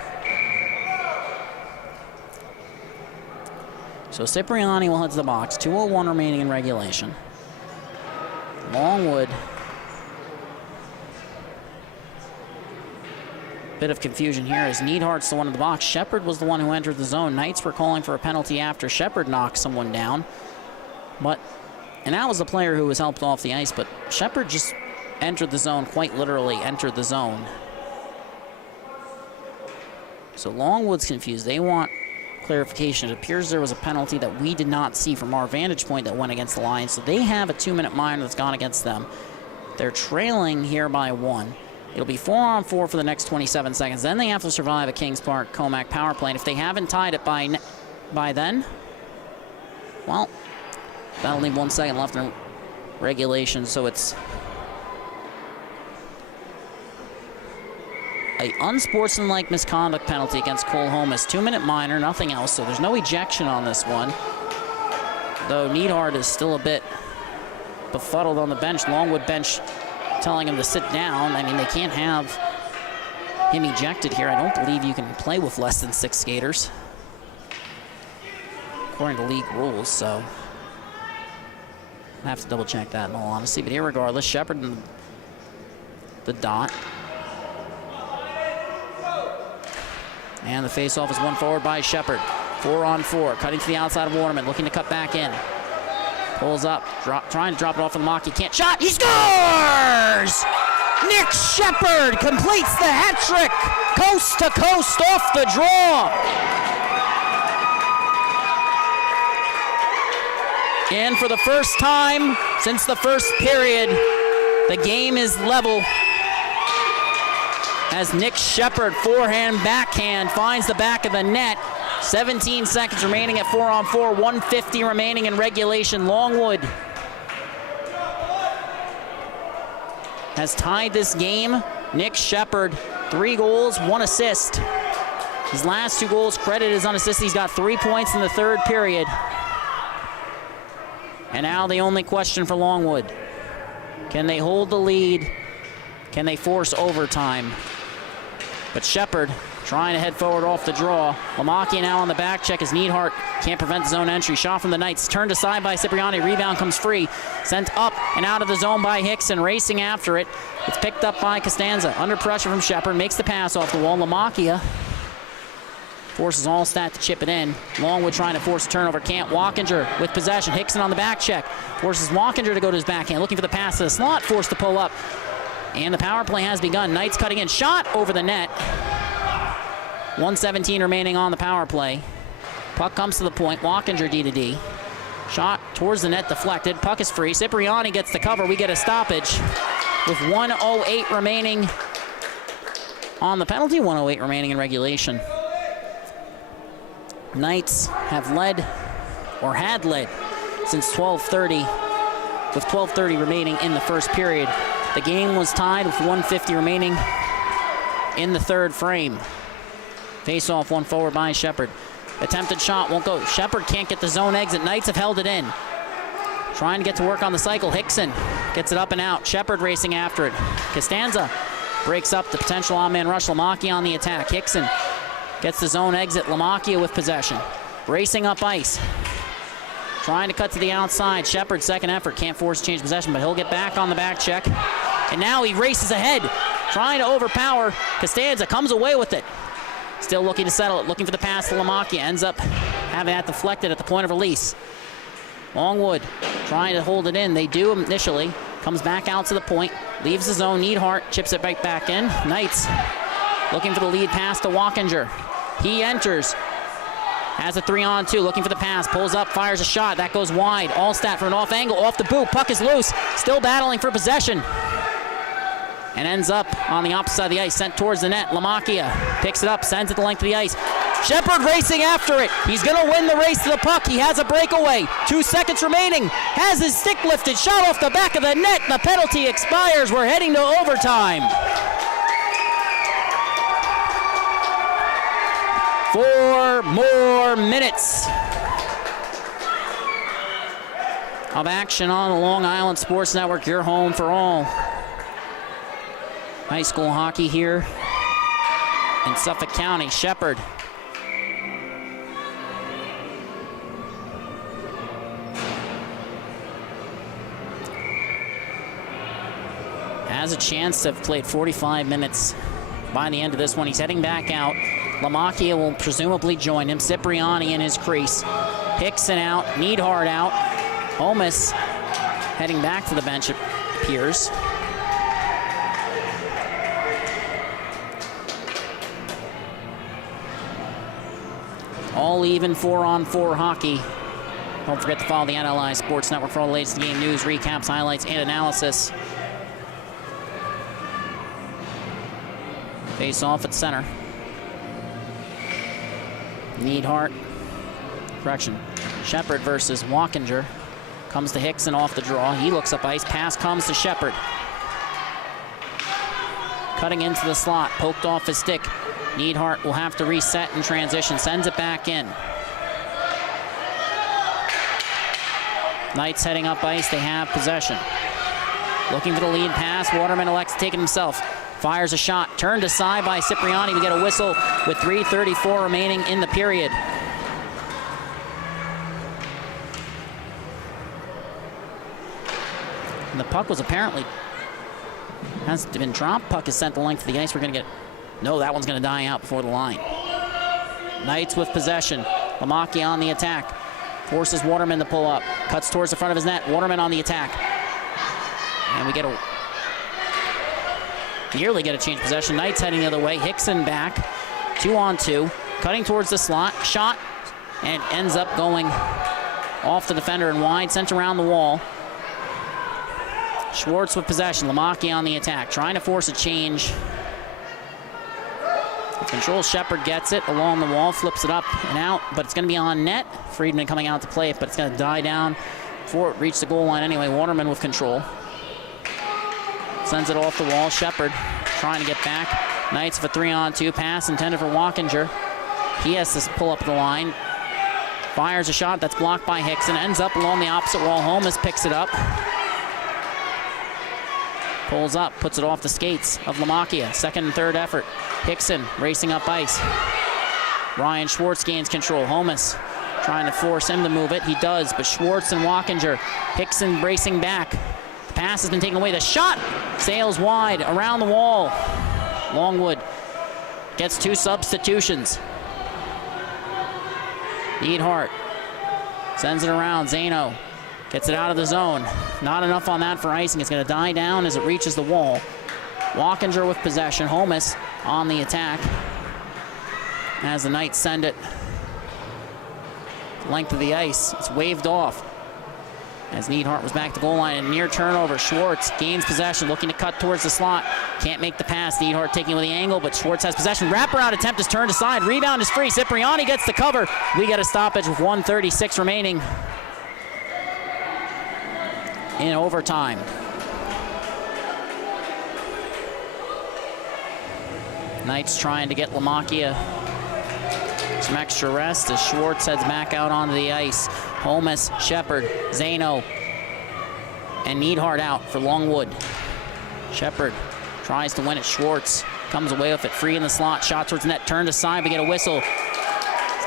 So Cipriani will head to the box. 2:01 remaining in regulation. Longwood. Bit of confusion here as Neidhart's the one in the box. Shepard was the one who entered the zone. Knights were calling for a penalty after Shepard knocked someone down. And that was the player who was helped off the ice, but Shepard just entered the zone, quite literally entered the zone. So Longwood's confused. They want clarification. It appears there was a penalty that we did not see from our vantage point that went against the Lions. So they have a 2-minute minor that's gone against them. They're trailing here by 1. It'll be 4-on-4 for the next 27 seconds. Then they have to survive a Kings Park Commack power play. And if they haven't tied it by then, well, that'll leave 1 second left in regulation. So it's an unsportsmanlike misconduct penalty against Cole Holmes. 2-minute minor, nothing else. So there's no ejection on this one. Though Neidhart is still a bit befuddled on the bench. Longwood bench telling him to sit down. I mean, they can't have him ejected here. I don't believe you can play with less than 6 skaters, according to league rules, so I have to double check that in all honesty. But irregardless, Shepard in the dot. And the face-off is won forward by Shepard. 4-on-4, cutting to the outside of Waterman, looking to cut back in. Pulls up, trying to drop it off of Lamaki. Can't shot. He scores! Nick Shepard completes the hat trick. Coast to coast off the draw. And for the first time since the first period, the game is level as Nick Shepard, forehand, backhand, finds the back of the net. 17 seconds remaining at 4-on-4, 1:50 remaining in regulation. Longwood has tied this game. Nick Shepard, 3 goals, 1 assist. His last 2 goals credited as unassisted. He's got 3 points in the third period. And now the only question for Longwood. Can they hold the lead? Can they force overtime? But Shepard trying to head forward off the draw. Lamaki now on the back check as Neidhart can't prevent the zone entry. Shot from the Knights, turned aside by Cipriani. Rebound comes free. Sent up and out of the zone by Hickson, racing after it. It's picked up by Costanza. Under pressure from Shepard, makes the pass off the wall. Lamakia forces Allstat to chip it in. Longwood trying to force a turnover. Can't. Walkinger with possession. Hickson on the back check. Forces Walkinger to go to his backhand. Looking for the pass to the slot. Forced to pull up. And the power play has begun. Knights cutting in. Shot over the net. 1:17 remaining on the power play. Puck comes to the point. Walkinger D-to-D. Shot towards the net, deflected. Puck is free. Cipriani gets the cover. We get a stoppage with 1:08 remaining on the penalty. 1:08 remaining in regulation. Knights have led, or had led, since 12:30, with 12:30 remaining in the first period. The game was tied with 1:50 remaining in the third frame. Face-off, one forward by Shepard. Attempted shot won't go. Shepard can't get the zone exit. Knights have held it in. Trying to get to work on the cycle. Hickson gets it up and out. Shepard racing after it. Costanza breaks up the potential on-man rush. Lamaki on the attack. Hickson gets the zone exit. Lamakia with possession. Racing up ice. Trying to cut to the outside. Shepard, second effort. Can't force change possession, but he'll get back on the back check. And now he races ahead. Trying to overpower. Costanza comes away with it. Still looking to settle it. Looking for the pass to Lamakia. Ends up having that deflected at the point of release. Longwood trying to hold it in. They do initially. Comes back out to the point. Leaves the zone. Neidhart chips it right back in. Knights looking for the lead pass to Walkinger. He enters. Has a 3-on-2, looking for the pass, pulls up, fires a shot, that goes wide. Allstat from an off angle, off the boot, puck is loose, still battling for possession. And ends up on the opposite side of the ice, sent towards the net. Lamakia picks it up, sends it the length of the ice. Shepard racing after it. He's gonna win the race to the puck. He has a breakaway. 2 seconds remaining, has his stick lifted, shot off the back of the net, the penalty expires. We're heading to overtime. 4 more minutes of action on the Long Island Sports Network, your home for all high school hockey here in Suffolk County. Shepard has a chance to have played 45 minutes by the end of this one. He's heading back out. Lamakia will presumably join him. Cipriani in his crease. Hickson out. Neidhart out. Omis heading back to the bench, it appears. All even 4-on-4 hockey. Don't forget to follow the NLI Sports Network for all the latest game news, recaps, highlights, and analysis. Face off at center. Neidhart, correction, Shepard versus Walkinger. Comes to Hickson off the draw. He looks up ice. Pass comes to Shepard. Cutting into the slot, poked off his stick. Neidhart will have to reset in transition. Sends it back in. Knights heading up ice. They have possession. Looking for the lead pass. Waterman elects to take it himself. Fires a shot, turned aside by Cipriani. We get a whistle with 3:34 remaining in the period. And the puck was apparently, has been dropped. Puck is sent the length of the ice. We're gonna get, no, that one's gonna die out before the line. Knights with possession. Lamaki on the attack. Forces Waterman to pull up. cuts towards the front of his net. Waterman on the attack. And we nearly get a change possession. Knights heading the other way. Hickson back, 2-on-2, cutting towards the slot, shot, and ends up going off the defender and wide, sent around the wall. Schwartz with possession. Lamaki on the attack, trying to force a change. Control. Shepard gets it along the wall, flips it up and out, but it's going to be on net. Friedman coming out to play it, but it's going to die down before it reaches the goal line anyway. Waterman with control. Sends it off the wall. Shepard trying to get back. Knights with a 3-on-2 pass intended for Walkinger. He has to pull up the line. Fires a shot that's blocked by Hickson. Ends up along the opposite wall. Holmes picks it up. Pulls up, puts it off the skates of Lamakia. Second and third effort. Hickson racing up ice. Ryan Schwartz gains control. Holmes trying to force him to move it. He does, but Schwartz and Walkinger. Hickson bracing back. The pass has been taken away. The shot sails wide around the wall. Longwood gets 2 substitutions. Neidhart sends it around. Zano gets it out of the zone. Not enough on that for icing. It's going to die down as it reaches the wall. Walkinger with possession. Holmes on the attack as the Knights send it length of the ice. It's waved off as Neidhart was back to goal line. And near turnover. Schwartz gains possession, looking to cut towards the slot. Can't make the pass. Neidhart taking with the angle, but Schwartz has possession. Wraparound attempt is turned aside. Rebound is free. Cipriani gets the cover. We get a stoppage with 1:36 remaining in overtime. Knights trying to get Lamakia some extra rest as Schwartz heads back out onto the ice. Holmes, Shepard, Zano, and Neidhart out for Longwood. Shepard tries to win it. Schwartz comes away with it, free in the slot. Shot towards net, turned aside. We get a whistle.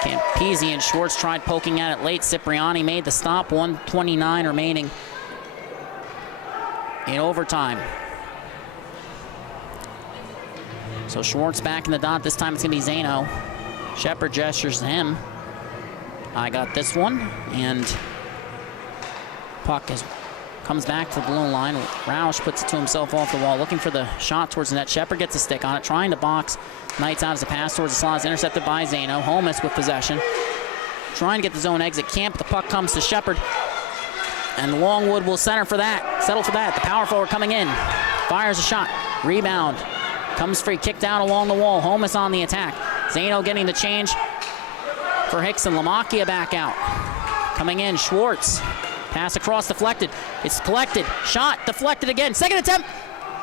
Campese and Schwartz tried poking at it late. Cipriani made the stop. 1:29 remaining in overtime. So Schwartz back in the dot. This time it's going to be Zano. Shepard gestures to him. I got this one. And puck comes back to the blue line. Roush puts it to himself off the wall, looking for the shot towards the net. Shepard gets a stick on it, trying to box Knights out as a pass towards the slot. Is intercepted by Zano. Holmes with possession. Trying to get the zone exit. Camp. The puck comes to Shepard. And Longwood will settle for that. The power forward coming in. Fires a shot. Rebound. Comes free. Kicked out along the wall. Holmes on the attack. Zano getting the change for Hickson. Lamakia back out. Coming in. Schwartz. Pass across, deflected. It's collected. Shot. Deflected again. Second attempt.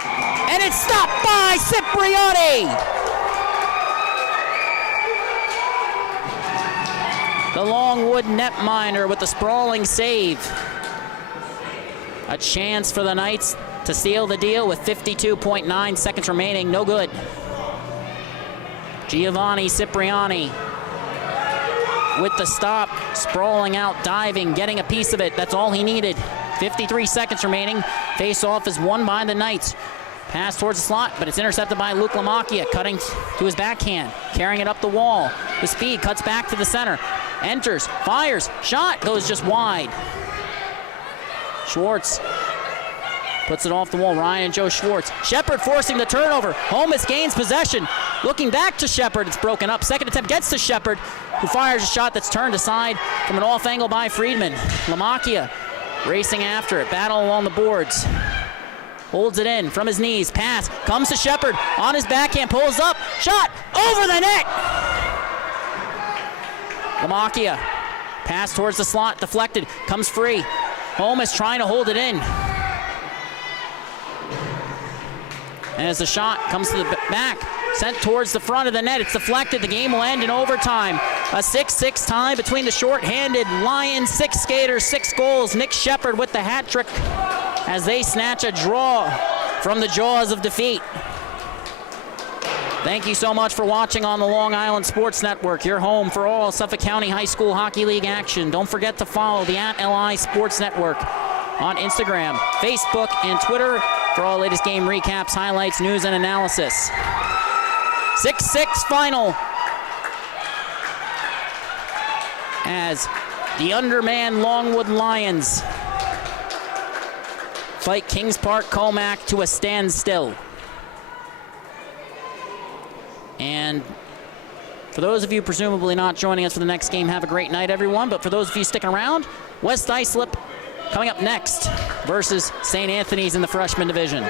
And it's stopped by Cipriani. The Longwood netminder with the sprawling save. A chance for the Knights to seal the deal with 52.9 seconds remaining. No good. Giovanni Cipriani with the stop, sprawling out, diving, getting a piece of it. That's all he needed. 53 seconds remaining. Face-off is won by the Knights. Pass towards the slot, but it's intercepted by Luke Lamakia, cutting to his backhand, carrying it up the wall. The speed cuts back to the center. Enters, fires, shot, goes just wide. Schwartz puts it off the wall. Ryan and Joe Schwartz. Shepard forcing the turnover. Holmes gains possession. Looking back to Shepard. It's broken up. Second attempt gets to Shepard, who fires a shot that's turned aside from an off angle by Friedman. Lamakia racing after it. Battle along the boards. Holds it in from his knees. Pass comes to Shepard on his backhand. Pulls up. Shot over the net. Lamakia. Pass towards the slot. Deflected. Comes free. Holmes trying to hold it in. And as the shot comes to the back, sent towards the front of the net, it's deflected. The game will end in overtime. A 6-6 tie between the short-handed Lions. 6 skaters, 6 goals. Nick Shepard with the hat trick as they snatch a draw from the jaws of defeat. Thank you so much for watching on the Long Island Sports Network, your home for all Suffolk County High School Hockey League action. Don't forget to follow the @LI Sports Network on Instagram, Facebook, and Twitter for all the latest game recaps, highlights, news, and analysis. 6-6 final as The undermanned Longwood Lions fight Kings Park Commack to a standstill. And for those of you presumably not joining us for the next game, have a great night, everyone. But for those of you sticking around, West Islip coming up next versus St. Anthony's in the freshman division.